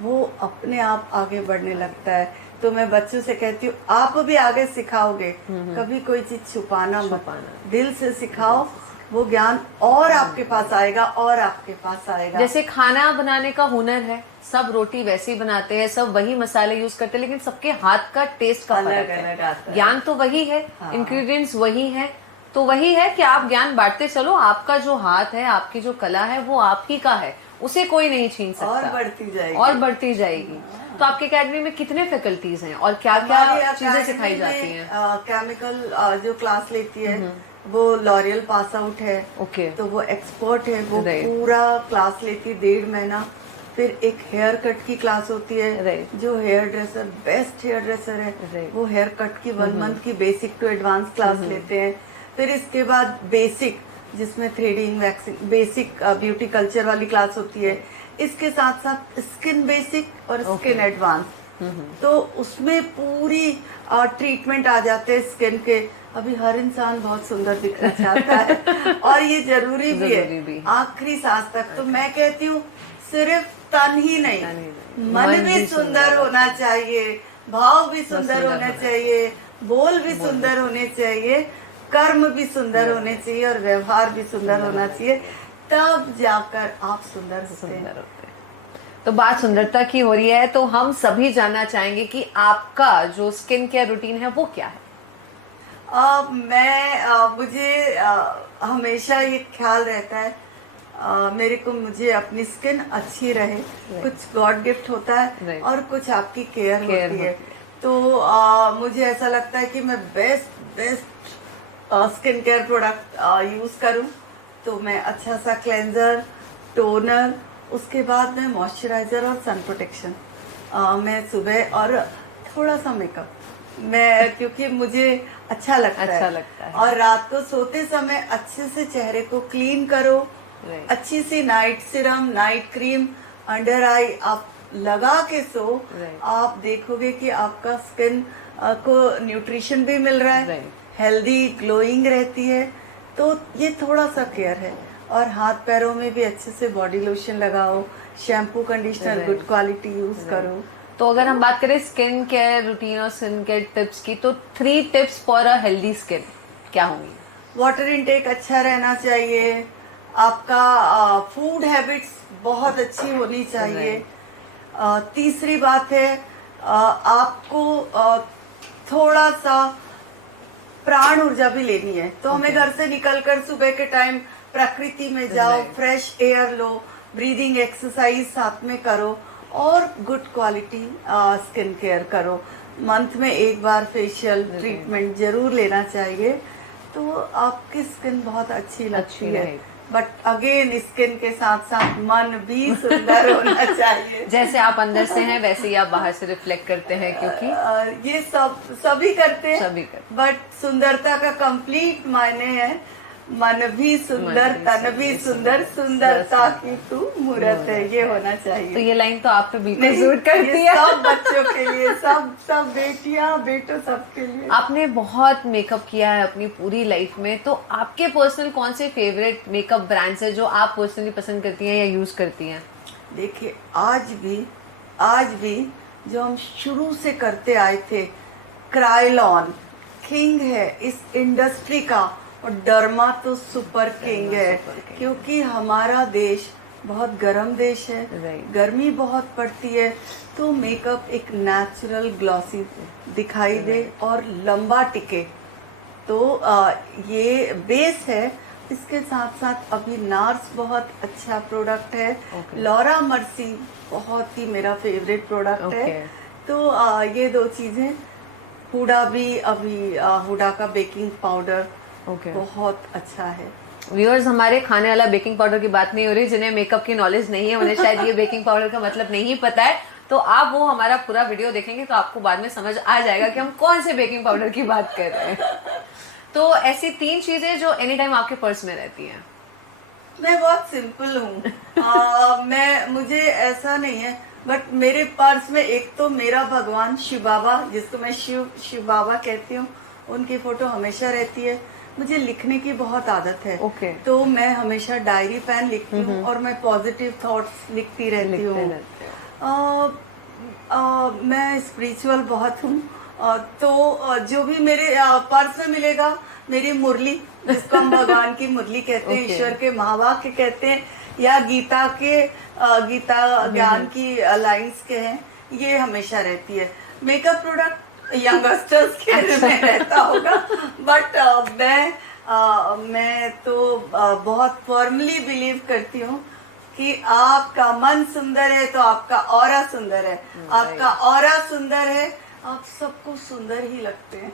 वो अपने आप आगे बढ़ने लगता है. तो मैं बच्चों से कहती हूँ, आप भी आगे सिखाओगे, कभी कोई चीज छुपाना मत, दिल से सिखाओ, वो ज्ञान और आपके पास आएगा, और आपके पास आएगा. जैसे खाना बनाने का हुनर है, सब रोटी वैसे ही बनाते हैं, सब वही मसाले यूज करते हैं, लेकिन सबके हाथ का टेस्ट का फर्क है. ज्ञान तो वही है, इंग्रेडिएंट्स वही है. तो वही है कि आप ज्ञान बांटते चलो, आपका जो हाथ है, आपकी जो कला है, वो आप ही का है, उसे कोई नहीं छीन सकता, और बढ़ती जाएगी. तो आपके एकेडमी में कितने फैकल्टीज हैं, और क्या क्या चीजें सिखाई जाती हैं? केमिकल जो क्लास लेती है वो लॉरियल पास आउट है. तो वो एक्सपर्ट है, वो पूरा क्लास लेती 1.5 महीना. फिर एक हेयर कट की क्लास होती है, जो hair dresser, best hair dresser है, वो हेयर कट की 1 मंथ की बेसिक टू एडवांस क्लास लेते हैं. फिर इसके बाद बेसिक, जिसमें threading, waxing, basic beauty culture वाली क्लास होती है. इसके साथ साथ स्किन बेसिक और स्किन एडवांस. तो उसमें पूरी ट्रीटमेंट आ जाते हैं स्किन के. अभी हर इंसान बहुत सुंदर दिखना चाहता है, और ये जरूरी भी है आखिरी सांस तक. तो मैं कहती हूँ, सिर्फ तन ही नहीं, मन भी सुंदर होना चाहिए, भाव भी सुंदर होना चाहिए, बोल भी सुंदर होने चाहिए, कर्म भी सुंदर होने चाहिए, और व्यवहार भी सुंदर होना चाहिए. तब जाकर आप सुंदर होते हैं. तो बात सुंदरता की हो रही है, तो हम सभी जानना चाहेंगे कि आपका जो स्किन केयर रूटीन है वो क्या है? मुझे हमेशा ये ख्याल रहता है, मुझे अपनी स्किन अच्छी रहे. कुछ गॉड गिफ्ट होता है, और कुछ आपकी केयर होती है. तो मुझे ऐसा लगता है कि मैं best skin care product use करूं. तो मैं अच्छा सा क्लेंजर, टोनर, उसके बाद में मॉइस्चराइजर और सन प्रोटेक्शन. मैं सुबह, और थोड़ा सा मेकअप, क्योंकि मुझे अच्छा लगता है. और रात को सोते समय अच्छे से चेहरे को क्लीन करो, अच्छी सी night serum, night cream, under eye आप लगा के सो. आप देखोगे कि आपका स्किन को न्यूट्रिशन भी मिल रहा है, हेल्दी ग्लोइंग रहती है. तो ये थोड़ा सा केयर है. और हाथ पैरों में भी अच्छे से बॉडी लोशन लगाओ, shampoo, conditioner good quality use करो. तो अगर हम बात करें स्किन केयर रूटीन और स्किन केयर टिप्स की, तो 3 tips for a healthy skin क्या होंगी? वाटर इनटेक अच्छा रहना चाहिए, आपका फूड हैबिट्स बहुत अच्छी होनी चाहिए. तीसरी बात है, आपको थोड़ा सा प्राण ऊर्जा भी लेनी है. तो हमें घर से निकलकर सुबह के टाइम प्रकृति में जाओ, फ्रेश एयर लो, ब्रीदिंग एक्सरसाइज साथ में करो, और गुड क्वालिटी स्किन केयर करो. मंथ में एक बार फेशियल ट्रीटमेंट जरूर लेना चाहिए. तो आपकी स्किन बहुत अच्छी लगती है. बट अगेन स्किन के साथ साथ मन भी सुंदर होना चाहिए। जैसे आप अंदर से हैं वैसे ही आप बाहर से रिफ्लेक्ट करते हैं, क्योंकि ये सभी करते हैं, सभी करते बट सुंदरता का कंप्लीट मायने है मन भी सुंदर, तन भी सुंदर, सुंदरता की तू मूरत है, ये होना चाहिए। तो ये लाइन तो आप पे बिल्कुल नहीं, सूट करती ये है। सब बच्चों के लिए, सब बेटियां बेटों सबके लिए। आपने बहुत मेकअप किया है अपनी पूरी लाइफ में, तो आपके पर्सनल कौन से फेवरेट मेकअप ब्रांड्स है जो आप पर्सनली पसंद करती हैं या यूज करती हैं? देखिए आज भी जो हम शुरू से करते आए थे, क्रायोलॉन किंग है इस इंडस्ट्री का, और डर्मा तो सुपर किंग है, क्योंकि हमारा देश बहुत गर्म देश है, गर्मी बहुत पड़ती है, तो मेकअप एक नेचुरल ग्लॉसी दिखाई दे और लंबा टिके, तो ये बेस है। इसके साथ साथ अभी नार्स बहुत अच्छा प्रोडक्ट है, लॉरा मर्सी बहुत ही मेरा फेवरेट प्रोडक्ट है। तो ये दो चीजें, हुडा भी अभी हुडा का बेकिंग पाउडर बहुत अच्छा है। व्यूअर्स, हमारे खाने वाला बेकिंग पाउडर की बात नहीं हो रही, जिन्हें मेकअप की नॉलेज नहीं है उन्हें शायद ये बेकिंग पाउडर का मतलब नहीं पता है, तो आप वो हमारा पूरा वीडियो देखेंगे तो आपको बाद में समझ आ जाएगा कि हम कौन से बेकिंग पाउडर की बात कर रहे हैं। तो ऐसी 3 चीजें जो एनी टाइम आपके पर्स में रहती हैं। मैं बहुत सिंपल हूँ, मुझे ऐसा नहीं है, बट मेरे पर्स में एक तो मेरा भगवान शिव बाबा, जिसको मैं शिव बाबा कहती हूँ, उनकी फोटो हमेशा रहती है। मुझे लिखने की बहुत आदत है, तो मैं हमेशा डायरी पेन लिखती हूँ और मैं पॉजिटिव थॉट्स लिखती रहती हूँ। मैं स्पिरिचुअल बहुत हूँ, तो जो भी मेरे पर्स में मिलेगा, मेरी मुरली, जिसको हम भगवान की मुरली कहते हैं, ईश्वर के महावाक्य कहते हैं, या गीता ज्ञान की लाइंस के हैं, ये हमेशा रहती है। मेकअप प्रोडक्ट यंगस्टर्स के में रहता होगा, बट मैं तो बहुत फॉर्मली बिलीव करती हूँ कि आपका मन सुंदर है तो आपका ऑरा सुंदर है, आपका ऑरा सुंदर है, आप सबको सुंदर ही लगते हैं।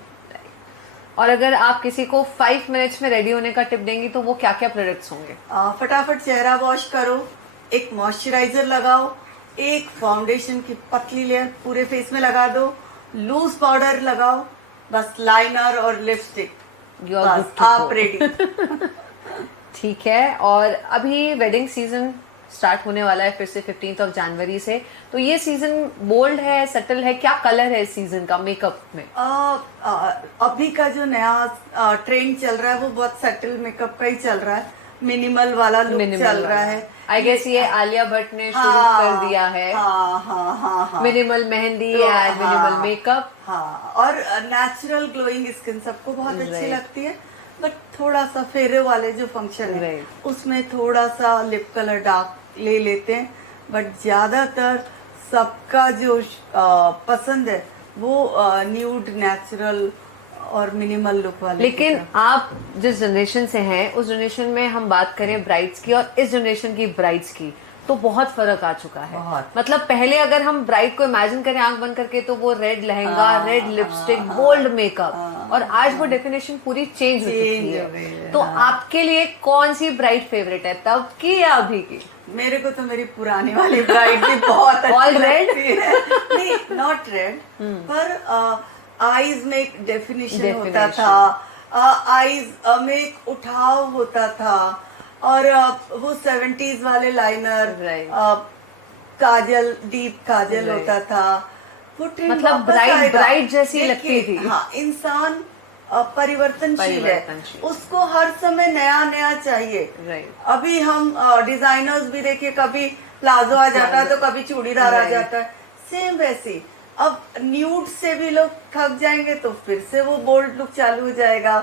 और अगर आप किसी को 5 मिनट्स में रेडी होने का टिप देंगी तो वो क्या क्या प्रोडक्ट्स होंगे? फटाफट चेहरा वॉश करो, एक मॉइस्चराइजर लगाओ, एक फाउंडेशन की पतली लेयर पूरे फेस में लगा दो, लूज पाउडर लगाओ, बस लाइनर और लिपस्टिक, बस आप रेडी। ठीक है। और अभी वेडिंग सीजन स्टार्ट होने वाला है फिर से 15 जनवरी से, तो ये सीजन बोल्ड है, सटल है, क्या कलर है इस सीजन का मेकअप में? अभी का जो नया ट्रेंड चल रहा है वो बहुत सटल मेकअप का ही चल रहा है, मिनिमल वाला लुक चल रहा है। आई गेस ये आलिया भट्ट ने शुरू कर दिया है। हाँ। Minimal mehndi and minimal makeup. हाँ, और नेचुरल ग्लोइंग स्किन सबको बहुत अच्छी लगती है, बट थोड़ा सा फेरे वाले जो फंक्शन है उसमें थोड़ा सा लिप कलर डार्क ले लेते हैं, बट ज्यादातर सबका जो पसंद है वो न्यूड, नेचुरल और मिनिमल लुक वाले। लेकिन आप जिस जनरेशन से हैं, उस जनरेशन में हम बात करें ब्राइड्स की और इस जनरेशन की ब्राइड्स की, तो बहुत फर्क आ चुका है। मतलब पहले अगर हम ब्राइड को इमेजिन करें आंख बंद करके, तो वो red lehenga, red lipstick, bold makeup, और आज वो डेफिनेशन पूरी चेंज हो चुकी है। तो आपके लिए कौन सी ब्राइड फेवरेट है, तब की या अभी की? मेरे को तो मेरी पुरानी वाली ब्राइड भी बहुत अच्छी लगती है। नहीं, नॉट रेड, पर आईज में एक डेफिनेशन होता था, आईज में एक उठाव होता था, और वो 70s वाले लाइनर, काजल, डीप काजल होता था, वो मतलब ब्राइड जैसी लगती थी। हाँ, इंसान परिवर्तनशील है, उसको हर समय नया नया चाहिए। अभी हम डिजाइनर्स भी देखिए, कभी प्लाजो आ जाता है तो कभी चूड़ीदार आ जाता है, सेम वैसी। अब न्यूड से भी लोग थक जाएंगे तो फिर से वो बोल्ड लुक चालू हो जाएगा।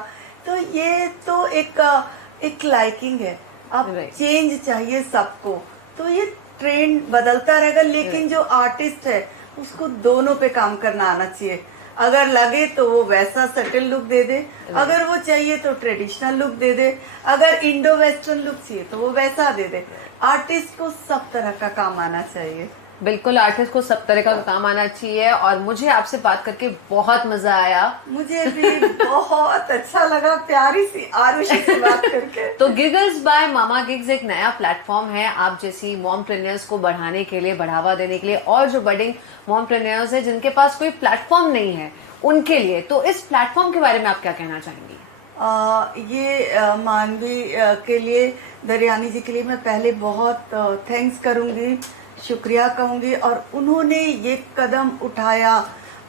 तो ये तो एक लाइकिंग है, अब चेंज चाहिए सबको, तो ये ट्रेंड बदलता रहेगा। लेकिन जो आर्टिस्ट है उसको दोनों पे काम करना आना चाहिए। अगर लगे तो वो वैसा सटल लुक दे दे, अगर वो चाहिए तो ट्रेडिशनल लुक दे दे, अगर इंडो वेस्टर्न लुक चाहिए तो वो वैसा दे दे। आर्टिस्ट को सब तरह का काम आना चाहिए। बिल्कुल, आर्टिस्ट को सब तरह का काम आना चाहिए और मुझे आपसे बात करके बहुत मजा आया। मुझे भी बहुत अच्छा लगा, प्यारी सी आरुषि से बात करके। तो गिगल्स बाय मामा गिग्स एक नया प्लेटफॉर्म है आप जैसी मॉमप्रेन्योर्स को बढ़ाने के लिए, बढ़ावा देने के लिए, और जो बडिंग मॉमप्रेन्योर्स है जिनके पास कोई प्लेटफॉर्म नहीं है उनके लिए। तो इस प्लेटफॉर्म के बारे में आप क्या कहना चाहेंगी? ये मानवी के लिए, दरियानी जी के लिए मैं पहले बहुत थैंक्स करूँगी, शुक्रिया कहूँगी। और उन्होंने ये कदम उठाया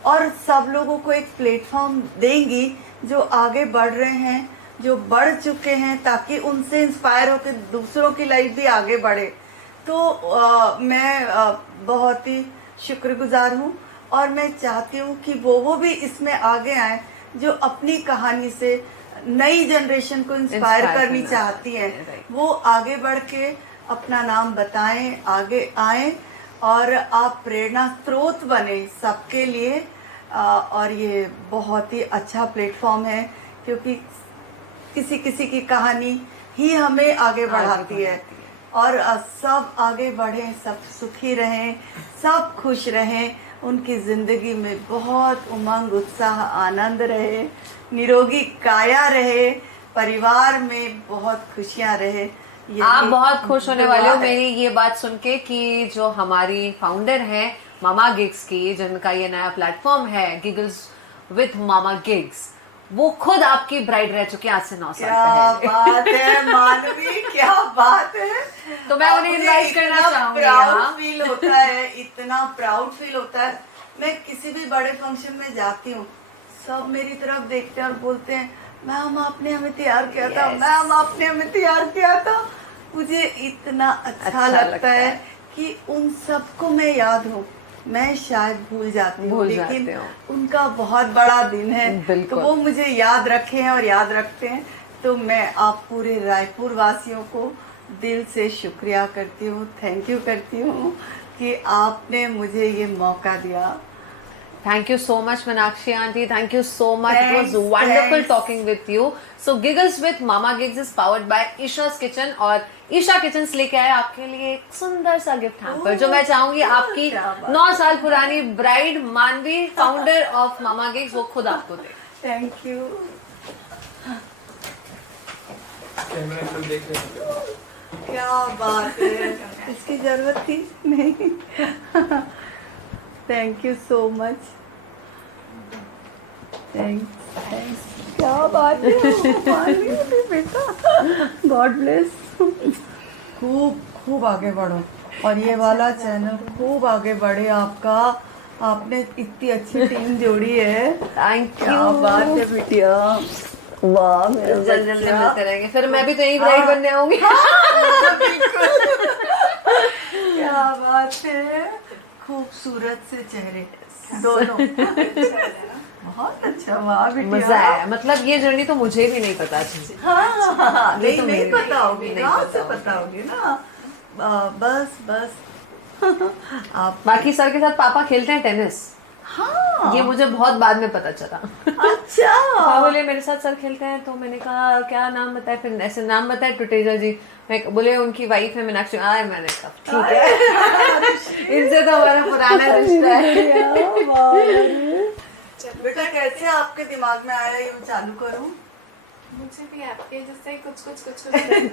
और सब लोगों को एक प्लेटफॉर्म देंगी जो आगे बढ़ रहे हैं, जो बढ़ चुके हैं, ताकि उनसे इंस्पायर होकर दूसरों की लाइफ भी आगे बढ़े। तो मैं बहुत ही शुक्रगुजार हूँ और मैं चाहती हूँ कि वो भी इसमें आगे आए जो अपनी कहानी से नई जनरेशन को इंस्पायर करनी चाहती है। वो आगे बढ़ के अपना नाम बताएं, आगे आएं और आप प्रेरणा स्रोत बने सबके लिए। और ये बहुत ही अच्छा प्लेटफॉर्म है क्योंकि किसी किसी की कहानी ही हमें आगे बढ़ाती है। और सब आगे बढ़ें, सब सुखी रहें, सब खुश रहें, उनकी ज़िंदगी में बहुत उमंग, उत्साह, आनंद रहे, निरोगी काया रहे, परिवार में बहुत खुशियाँ रहे। आप बहुत खुश होने वाले हो मेरी ये बात सुन के कि जो हमारी फाउंडर हैं मामा गिग्स की, जिनका ये नया प्लेटफॉर्म है गिगल्स विथ मामा गिग्स, वो खुद आपकी ब्राइड रह चुकी है आज से 9 साल पहले। क्या बात है मानवी, क्या बात है। तो मैं उन्हें इनवाइट करना चाहूंगी। प्राउड फील होता है, इतना प्राउड फील होता है। मैं किसी भी बड़े फंक्शन में जाती हूँ, सब मेरी तरफ देखते हैं और बोलते हैं मैम आपने हमें तैयार किया था, मैम आपने हमें तैयार किया था। मुझे इतना अच्छा लगता है कि उन सबको मैं याद हूँ। मैं शायद भूल जाती हूँ, लेकिन उनका बहुत बड़ा दिन है तो वो मुझे याद रखे हैं और याद रखते हैं। तो मैं आप पूरे रायपुर वासियों को दिल से शुक्रिया करती हूँ, थैंक यू करती हूँ कि आपने मुझे ये मौका दिया। Thank you so much, Meenakshi auntie. Thank you so much. It was wonderful talking with you. So, Giggles with Mama Gigs is powered by Isha's Kitchen और ईशा किचन्स लेके आए आपके लिए एक सुंदर सा गिफ्ट हैम्पर जो मैं चाहूंगी आपकी 9 साल पुरानी ब्राइड मानवी, फाउंडर ऑफ मामा गिग्स, वो खुद आपको दे। Thank you. क्या बात है, इसकी जरूरत थी नहीं। Thank you so much, thanks. क्या बात है बेटा, गॉड ब्लेस। खूब खूब आगे बढ़ो और ये वाला चैनल खूब आगे बढ़े आपका। आपने इतनी अच्छी टीम जोड़ी है। Thank you. क्या बात है बिटिया, वाह। जल्दी जल्दी मिलते रहेंगे, फिर मैं भी तो यही ब्राइड बनने आऊंगी। क्या बात है, खूबसूरत से चेहरे दोनों। बहुत अच्छा, वाह बिटिया, मजा आया। मतलब ये जर्नी तो मुझे भी नहीं पता थी। हाँ, नहीं पता होगी, कहाँ से पता होगी ना। बस आप बाकी सर के साथ पापा खेलते हैं टेनिस। हाँ, ये मुझे बहुत बाद में पता चला। अच्छा। हाँ, बोले मेरे साथ सर खेलते हैं, तो मैंने कहा क्या नाम बताया, फिर ऐसे नाम बताया टुटेजा जी। मैं बोले उनकी वाइफ है मीनाक्षी। मैंने कहा ठीक है, इनसे तो हमारा पुराना रिश्ता है। बेटा कैसे आपके दिमाग में आया ये चालू करूं? मुझे भी आपके जैसे कुछ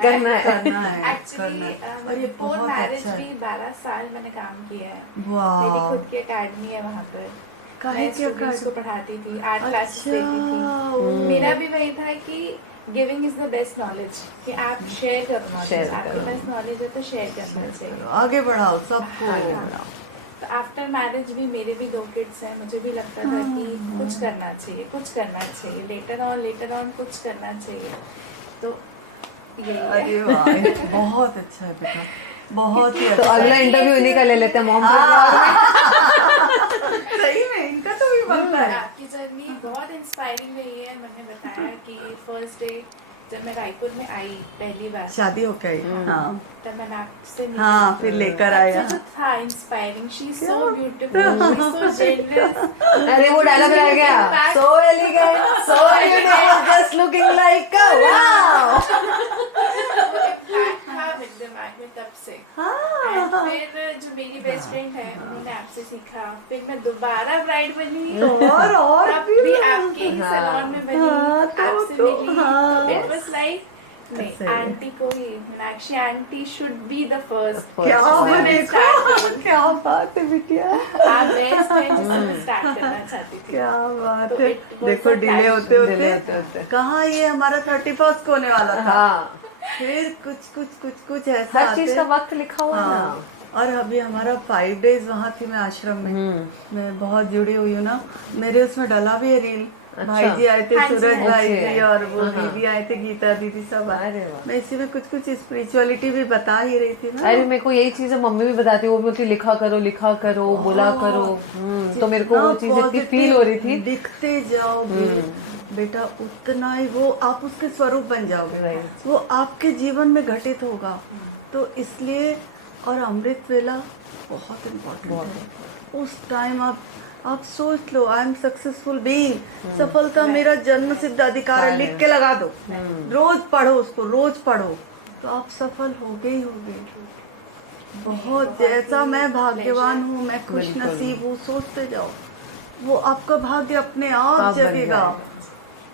करना है। एक्चुअली बिफोर मैरिज भी 12 साल मैंने काम किया है। वाह। मेरी खुद की एकेडमी है वहाँ पर। मैं स्टूडेंट्स को पढ़ाती थी, आर्ट क्लासेस लेती थी। मेरा भी वही था कि giving is the best knowledge, कि आप शेयर करो नॉलेज। आपके पास नॉलेज है तो शेयर करना चाहिए, आगे बढ़ाओ सबको। तो आफ्टर मैरिज भी मेरे भी 2 किड्स हैं। मुझे भी लगता था कि कुछ करना चाहिए, लेटर ऑन कुछ करना चाहिए। तो यही है। अरे वाह, बहुत अच्छा है बेटा, बहुत ही तो अच्छा। अगला इंटरव्यू इन्हीं का ले लेते हैं मॉम। सही में इनका तो भी बनता है। आपकी जर्नी बहुत इंस्पायरिंग रही है। मैंने बताया कि फर्स्ट डे जब मैं रायपुर में आई पहली बार, शादी हो गई। हाँ, तब मैंने आपसे हाँ, फिर लेकर आया। जो था inspiring, she is so beautiful, she is so generous. अरे वो डायलॉग रह गया, so elegant, so unique, just looking like wow. था मेरे दिमाग में तब से। हाँ। And फिर जो मेरी बेस्ट फ्रेंड है उन्होंने आपसे सीखा, फिर मैं दोबारा ब्राइड बनी और तब भी आपके ही सैलून में बनी, हाँ, आपसे तो मिली। हाँ। इट वाज लाइक नहीं, आंटी को ही, Meenakshi aunty should be the first. क्या जिससे मैं start देखो, करूँ। क्या बात है बिटिया, आप बेस्ट है जिससे मैं स्टार्ट करना चाहती थी। क्या बात तो है। it was देखो a डिले passion, होते delay होते होते होते। कहाँ ये हमारा 31st को होने वाला था, हाँ, फिर कुछ ऐसा हर चीज आते- का वक्त लिखा हुआ है हाँ। ना। और अभी हमारा 5 days वहाँ थी मैं आश्रम में, मैं बहुत जुड़ी हुई हूँ ना, मेरे उसमें डला भी है रील। भाई जी आए थे, हाँ जी, सूरज हाँ भाई जी। जी और वो हाँ। दीदी आए थे, गीता दीदी सब आए। अरे वाह। मैं इसी में कुछ स्पिरिचुअलिटी भी बता ही रही थी ना। अरे मेरे को यही चीज मम्मी भी बताती है, वो भी बोलती लिखा करो बोला करो। तो मेरे को वो चीज इतनी फील हो रही थी। दिखते जाओगे बेटा उतना ही वो आप उसके स्वरूप बन जाओगे, Right. वो आपके जीवन में घटित होगा। तो इसलिए और अमृत वेला बहुत इम्पोर्टेंट है। उस टाइम आप सोच लो, आई एम सक्सेसफुल बीइंग, सफलता मेरा जन्म सिद्ध अधिकार है, लिख के लगा दो, रोज पढ़ो उसको, रोज पढ़ो, तो आप सफल होगे ही होगे। बहुत जैसा मैं भाग्यवान हूँ, मैं खुश नसीब हूँ, सोचते जाओ, वो आपका भाग्य अपने आप आप बन जगेगा। जाएगा।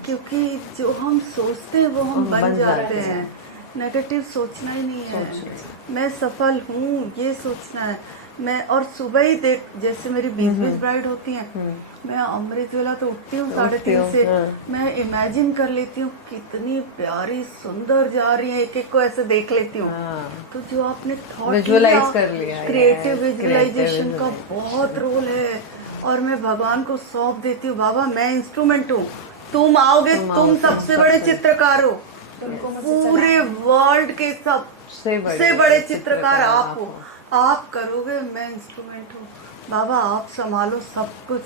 क्योंकि जो हम सोचते हैं वो हम बन जाते हैं। नेगेटिव सोचना ही नहीं है, मैं सफल हूँ ये सोचना है। मैं और सुबह ही देख, जैसे मेरी 20 ब्राइड होती हैं, मैं अमृत वेला तो उठती हूँ 3:30 से, मैं इमेजिन कर लेती हूँ कितनी प्यारी सुंदर जा रही है, एक एक को ऐसे देख लेती हूँ। तो जो आपने थॉट Visualize कर लिया, क्रिएटिव yes, विजुअलाइजेशन का creative बहुत रोल है। और मैं भगवान को सौंप देती हूँ, बाबा मैं इंस्ट्रूमेंट हूँ, तुम आओगे, तुम सबसे बड़े चित्रकार हो, पूरे वर्ल्ड के सबसे बड़े चित्रकार आप हो, आप करोगे, मैं इंस्ट्रूमेंट हूँ, बाबा आप संभालो सब कुछ।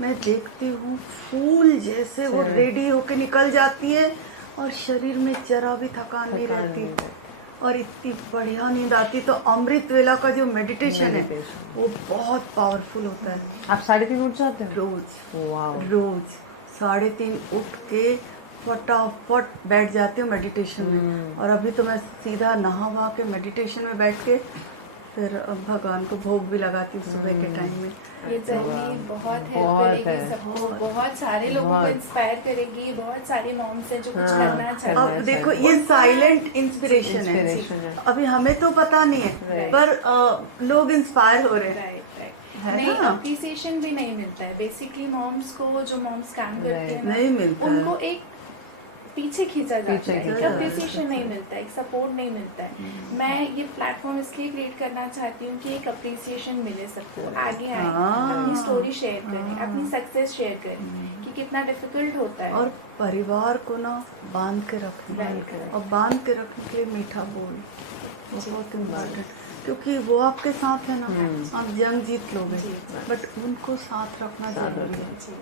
मैं देखती हूँ फूल जैसे वो रेडी होके निकल जाती है और शरीर में जरा भी थकान नहीं रहती और इतनी बढ़िया नींद आती। तो अमृत वेला का जो मेडिटेशन है वो बहुत पावरफुल होता है। आप 3:30 उठ जाते हो? रोज वाह। रोज 3:30 उठ के फटाफट बैठ जाती हूँ मेडिटेशन में। और अभी तो मैं सीधा नहा वहा के मेडिटेशन में बैठ के फिर भगवान को भोग भी लगाती हूँ सुबह के टाइम में। ये जर्नी बहुत हेल्प बहुत करेगी है। सबको, बहुत सारे लोगों को इंस्पायर करेगी। बहुत सारे मॉम्स हैं जो कुछ करना चाहते हैं। अब देखो ये साइलेंट इंस्पिरेशन Inspiration है, है। अभी हमें तो पता नहीं है पर लोग इंस्पायर हो रहे हैं। Right right. है नहीं, ना? अप्रिसिएशन भी नहीं मिलता है बेसिकली मॉम्स को, जो मॉम्स काम करती है ना, नहीं मिलता है। उनको एक पीछे खींचा जाता है, एक खींचा अप्रिसिएशन नहीं मिलता है, एक सपोर्ट नहीं मिलता है। मैं ये प्लेटफॉर्म इसलिए क्रिएट करना चाहती हूँ कि एक अप्रिसिएशन मिले सबको, आगे आए, अपनी स्टोरी शेयर करें, अपनी सक्सेस शेयर करें कि कितना डिफिकल्ट होता है। और परिवार को ना बांध के रखना, और बांध के रखने के लिए मीठा बोल बहुत इम्पोर्टेंट, क्योंकि वो आपके साथ है ना, आप जंग जीत लोगे, बट उनको साथ रखना जरूरी है।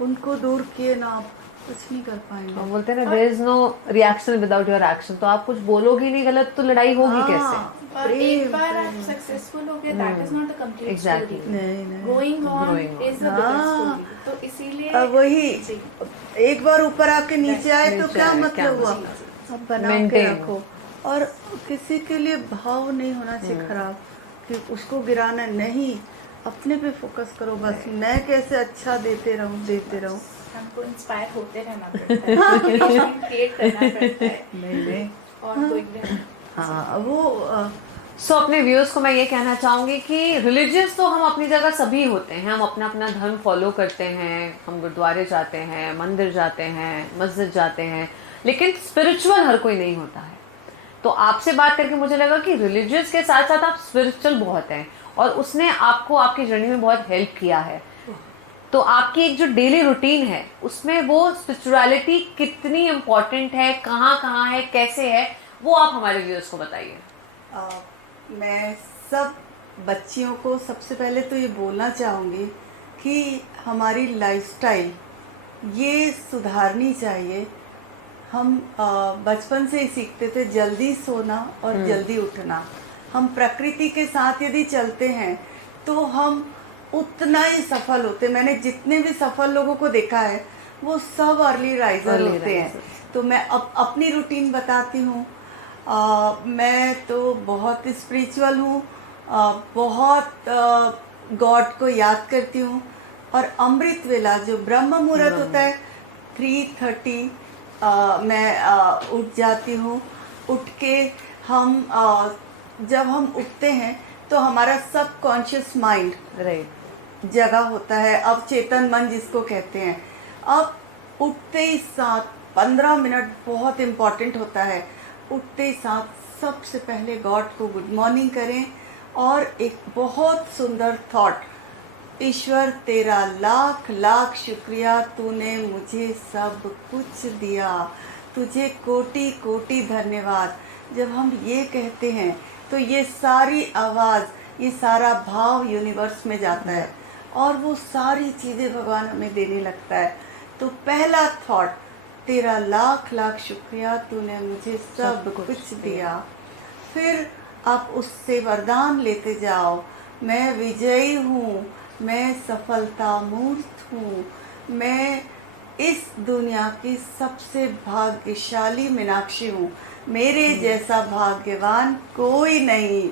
उनको दूर किए ना आप कुछ नहीं कर पाएंगे। हम बोलते हैं ना, there is no reaction without your action. तो आप कुछ बोलोगे नहीं गलत तो लड़ाई होगी कैसे? और एक बार आप सक्सेसफुल हो गए, that is not the complete Exactly. Story. नहीं going on Growing on. Is the bigger story. तो इसीलिए अब वही जी। एक बार ऊपर आके नीचे आए तो नीचे क्या आए, मतलब क्या हुआ? मतलब? अब बना के Maintain. रखो। और किसी के लिए भाव नहीं होना चाहिए खराब कि उसको गिराना नहीं, अपने पे फोकस करो बस, मैं कैसे अच्छा देते रहूं। हमको इंस्पायर होते रहना पड़ता है, क्रिएट करना पड़ता है। नहीं और कोई भी हाँ वो सो अपने व्यूअर्स को मैं ये कहना चाहूंगी कि रिलीजियस तो हम अपनी जगह सभी होते हैं, हम अपना अपना धर्म फॉलो करते हैं, हम गुरुद्वारे जाते हैं, मंदिर जाते हैं, मस्जिद जाते हैं, लेकिन स्पिरिचुअल हर कोई नहीं होता है। तो आपसे बात करके मुझे लगा कि रिलीजियस के साथ साथ आप स्पिरिचुअल बहुत हैं और उसने आपको आपकी जर्नी में बहुत हेल्प किया है। तो आपकी एक जो डेली रूटीन है उसमें वो स्पिरिचुअलिटी कितनी इम्पोर्टेंट है, कहाँ है, कैसे है, वो आप हमारे व्यूअर्स को बताइए। मैं सब बच्चियों को सबसे पहले तो ये बोलना चाहूँगी कि हमारी लाइफस्टाइल ये सुधारनी चाहिए। हम बचपन से ही सीखते थे जल्दी सोना और जल्दी उठना। हम प्रकृति के साथ यदि चलते हैं तो हम उतना ही सफल होते। मैंने जितने भी सफल लोगों को देखा है वो सब अर्ली राइजर होते हैं। तो मैं अब अपनी रूटीन बताती हूँ। मैं तो बहुत स्पिरिचुअल हूँ, बहुत गॉड को याद करती हूँ। और अमृत वेला जो ब्रह्म मुहूर्त होता है 3:30 मैं उठ जाती हूँ। उठ के हम जब हम उठते हैं तो हमारा सबकॉन्शियस माइंड राइट, जगह होता है, अब चेतन मन जिसको कहते हैं। अब उठते ही साथ 15 मिनट बहुत इम्पॉर्टेंट होता है। उठते ही साथ सबसे पहले गॉड को गुड मॉर्निंग करें और एक बहुत सुंदर थॉट, ईश्वर तेरा लाख लाख शुक्रिया, तूने मुझे सब कुछ दिया, तुझे कोटि कोटि धन्यवाद। जब हम ये कहते हैं तो ये सारी आवाज़, ये सारा भाव यूनिवर्स में जाता है और वो सारी चीज़ें भगवान हमें देने लगता है। तो पहला थॉट, तेरा लाख लाख शुक्रिया, तूने मुझे सब कुछ दिया। फिर आप उससे वरदान लेते जाओ, मैं विजयी हूँ, मैं सफलता मूर्त हूँ, मैं इस दुनिया की सबसे भाग्यशाली मीनाक्षी हूँ, मेरे जैसा भाग्यवान कोई नहीं,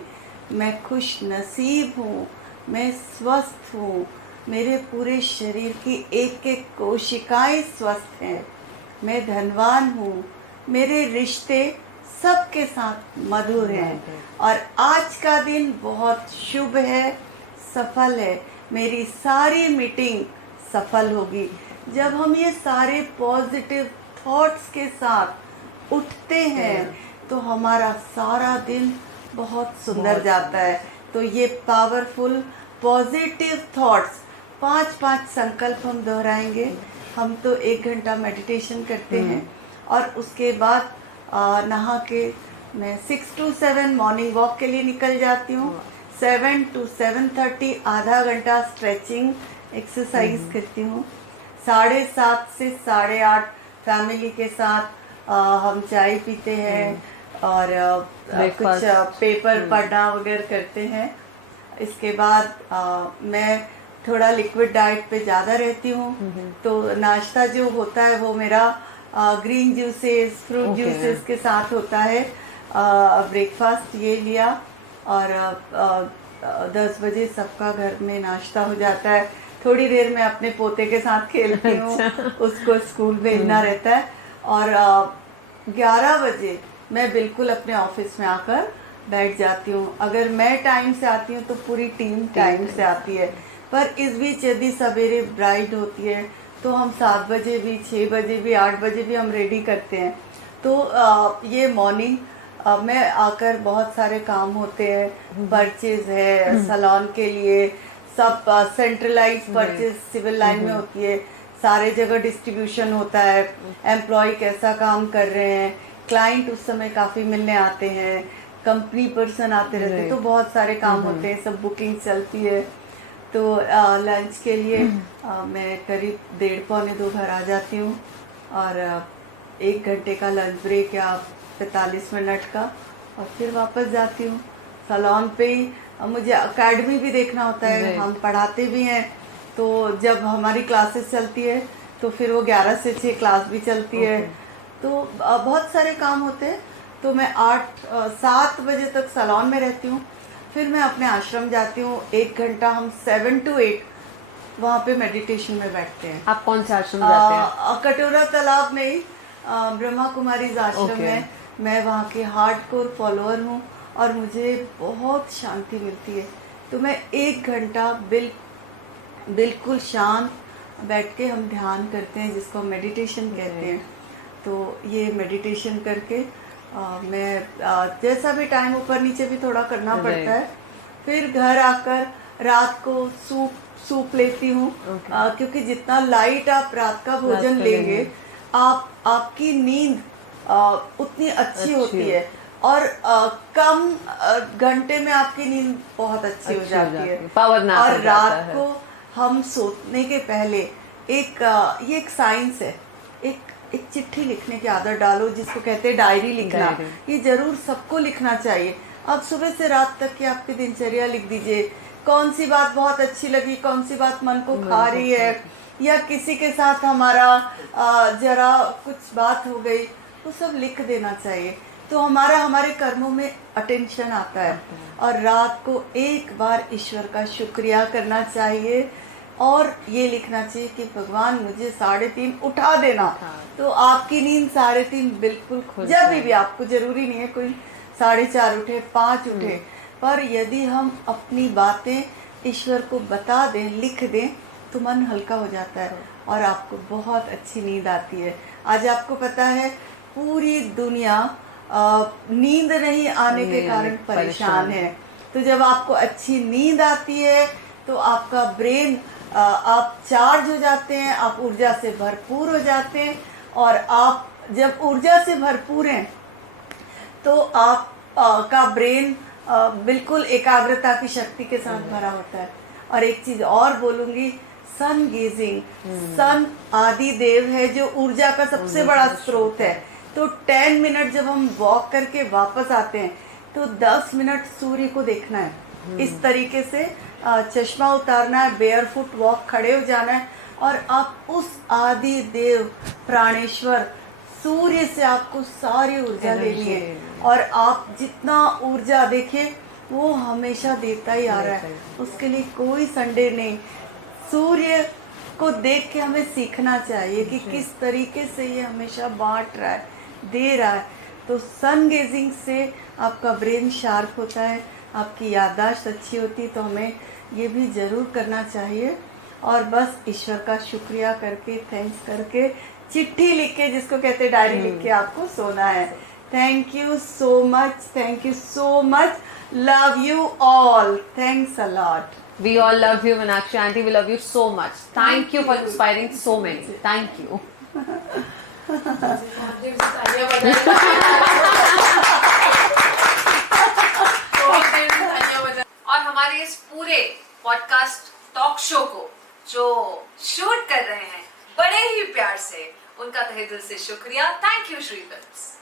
मैं खुश नसीब हूँ, मैं स्वस्थ हूँ, मेरे पूरे शरीर की एक एक कोशिकाएं स्वस्थ हैं, मैं धनवान हूँ, मेरे रिश्ते सबके साथ मधुर हैं और आज का दिन बहुत शुभ है, सफल है, मेरी सारी मीटिंग सफल होगी। जब हम ये सारे पॉजिटिव थॉट्स के साथ उठते हैं तो हमारा सारा दिन बहुत सुंदर जाता है। तो ये पावरफुल पॉजिटिव थॉट्स 5-5 संकल्प हम दोहराएंगे। हम तो 1 घंटा मेडिटेशन करते हैं और उसके बाद नहा के मैं 6 to 7 मॉर्निंग वॉक के लिए निकल जाती हूँ। 7 to 7:30 आधा घंटा स्ट्रेचिंग एक्सरसाइज करती हूँ। 7:30 से 8:30 फैमिली के साथ हम चाय पीते हैं और कुछ पेपर पढ़ना वगैरह करते हैं। इसके बाद मैं थोड़ा लिक्विड डाइट पे ज़्यादा रहती हूँ, तो नाश्ता जो होता है वो मेरा ग्रीन जूसेस, फ्रूट जूसेस के साथ होता है। ब्रेकफास्ट ये लिया और 10 बजे सबका घर में नाश्ता हो जाता है। थोड़ी देर में अपने पोते के साथ खेलती हूँ, उसको स्कूल भेजना रहता है और 11 बजे मैं बिल्कुल अपने ऑफिस में आकर बैठ जाती हूँ। अगर मैं टाइम से आती हूँ तो पूरी टीम टाइम से आती है, पर इस बीच यदि सवेरे ब्राइड होती है तो हम 7 बजे भी, 6 बजे भी, 8 बजे भी हम रेडी करते हैं। तो ये मॉर्निंग में आकर बहुत सारे काम होते हैं, परचेज है सैलून के लिए, सब सेंट्रलाइज परचेज सिविल लाइन में होती है, सारे जगह डिस्ट्रीब्यूशन होता है, एम्प्लॉय कैसा काम कर रहे हैं, क्लाइंट उस समय काफ़ी मिलने आते हैं, कंपनी पर्सन आते रहते हैं, तो बहुत सारे काम होते हैं, सब बुकिंग चलती है। तो लंच के लिए मैं करीब 1:30-2 घर आ जाती हूँ और 1 घंटे का लंच ब्रेक या 45 मिनट का और फिर वापस जाती हूँ सैलून पे ही। मुझे एकेडमी भी देखना होता है, हम पढ़ाते भी हैं, तो जब हमारी क्लासेस चलती है तो फिर वो 11 से 6 क्लास भी चलती है, तो बहुत सारे काम होते हैं। तो मैं 7 बजे तक सैलून में रहती हूँ, फिर मैं अपने आश्रम जाती हूँ। 1 घंटा हम 7 to 8 वहाँ पे मेडिटेशन में बैठते हैं। आप कौन से आश्रम जाते हैं? कटोरा तालाब में ही ब्रह्मा कुमारी आश्रम है। मैं वहाँ के हार्डकोर फॉलोअर हूँ और मुझे बहुत शांति मिलती है। तो मैं 1 घंटा बिल्कुल शांत बैठ के हम ध्यान करते हैं, जिसको मेडिटेशन कहते हैं। तो ये मेडिटेशन करके मैं जैसा भी टाइम ऊपर नीचे भी थोड़ा करना पड़ता है। फिर घर आकर रात को सूप लेती हूँ, क्योंकि जितना लाइट आप रात का भोजन लेंगे आपकी नींद उतनी अच्छी होती है और कम घंटे में आपकी नींद बहुत अच्छी हो जाती है। पावर और रात को हम सोने के पहले ये एक साइंस है, एक चिट्ठी लिखने की आदत डालो, जिसको कहते हैं डायरी लिखना। ये जरूर सबको लिखना चाहिए। अब सुबह से रात तक की आपकी दिनचर्या लिख दीजिए, कौन सी बात बहुत अच्छी लगी, कौन सी बात मन को खा रही है, या किसी के साथ हमारा जरा कुछ बात हो गई, वो सब लिख देना चाहिए। तो हमारे कर्मों में अटेंशन आता है। और रात को एक बार ईश्वर का शुक्रिया करना चाहिए और ये लिखना चाहिए कि भगवान मुझे 3:30 उठा देना। तो आपकी नींद 3:30 बिल्कुल जब भी आपको जरूरी नहीं है कोई 4:30 उठे, 5 उठे, पर यदि हम अपनी बातें ईश्वर को बता दें, लिख दें, तो मन हल्का हो जाता है और आपको बहुत अच्छी नींद आती है। आज आपको पता है पूरी दुनिया नींद नहीं आने के कारण परेशान है। तो जब आपको अच्छी नींद आती है तो आपका ब्रेन, आप चार्ज हो जाते हैं, आप ऊर्जा से भरपूर हो जाते हैं। और आप जब ऊर्जा से भरपूर हैं तो आप का ब्रेन बिल्कुल एकाग्रता की शक्ति के साथ भरा होता है। और एक चीज और बोलूंगी, सन गेजिंग, सन आदि देव है जो ऊर्जा का सबसे बड़ा स्रोत है। तो 10 मिनट जब हम वॉक करके वापस आते हैं तो 10 मिनट सूर्य को देखना है। इस तरीके से चश्मा उतारना है, बेयरफुट वॉक, खड़े हो जाना है और आप उस आदि देव प्राणेश्वर सूर्य से आपको सारी ऊर्जा लेनी है। और आप जितना ऊर्जा देखें वो हमेशा देता ही आ रहा है, उसके लिए कोई संडे नहीं। सूर्य को देख के हमें सीखना चाहिए कि किस तरीके से ये हमेशा बांट रहा है, दे रहा है। तो सन गेजिंग से आपका ब्रेन शार्प होता है, आपकी याददाश्त अच्छी होती है। तो हमें ये भी ज़रूर करना चाहिए और बस ईश्वर का शुक्रिया करके, थैंक्स करके, चिट्ठी लिख के, जिसको कहते हैं डायरी लिख के आपको सोना है। Thank you so much, thank you so much, love you all, thanks a lot. We all love you, Meenakshi aunty. We love you so much. Thank you for inspiring so many. Thank you. और हमारे इस पूरे podcast talk show को जो shoot कर रहे हैं बड़े ही प्यार से, उनका तहे दिल से शुक्रिया। Thank you Shri films.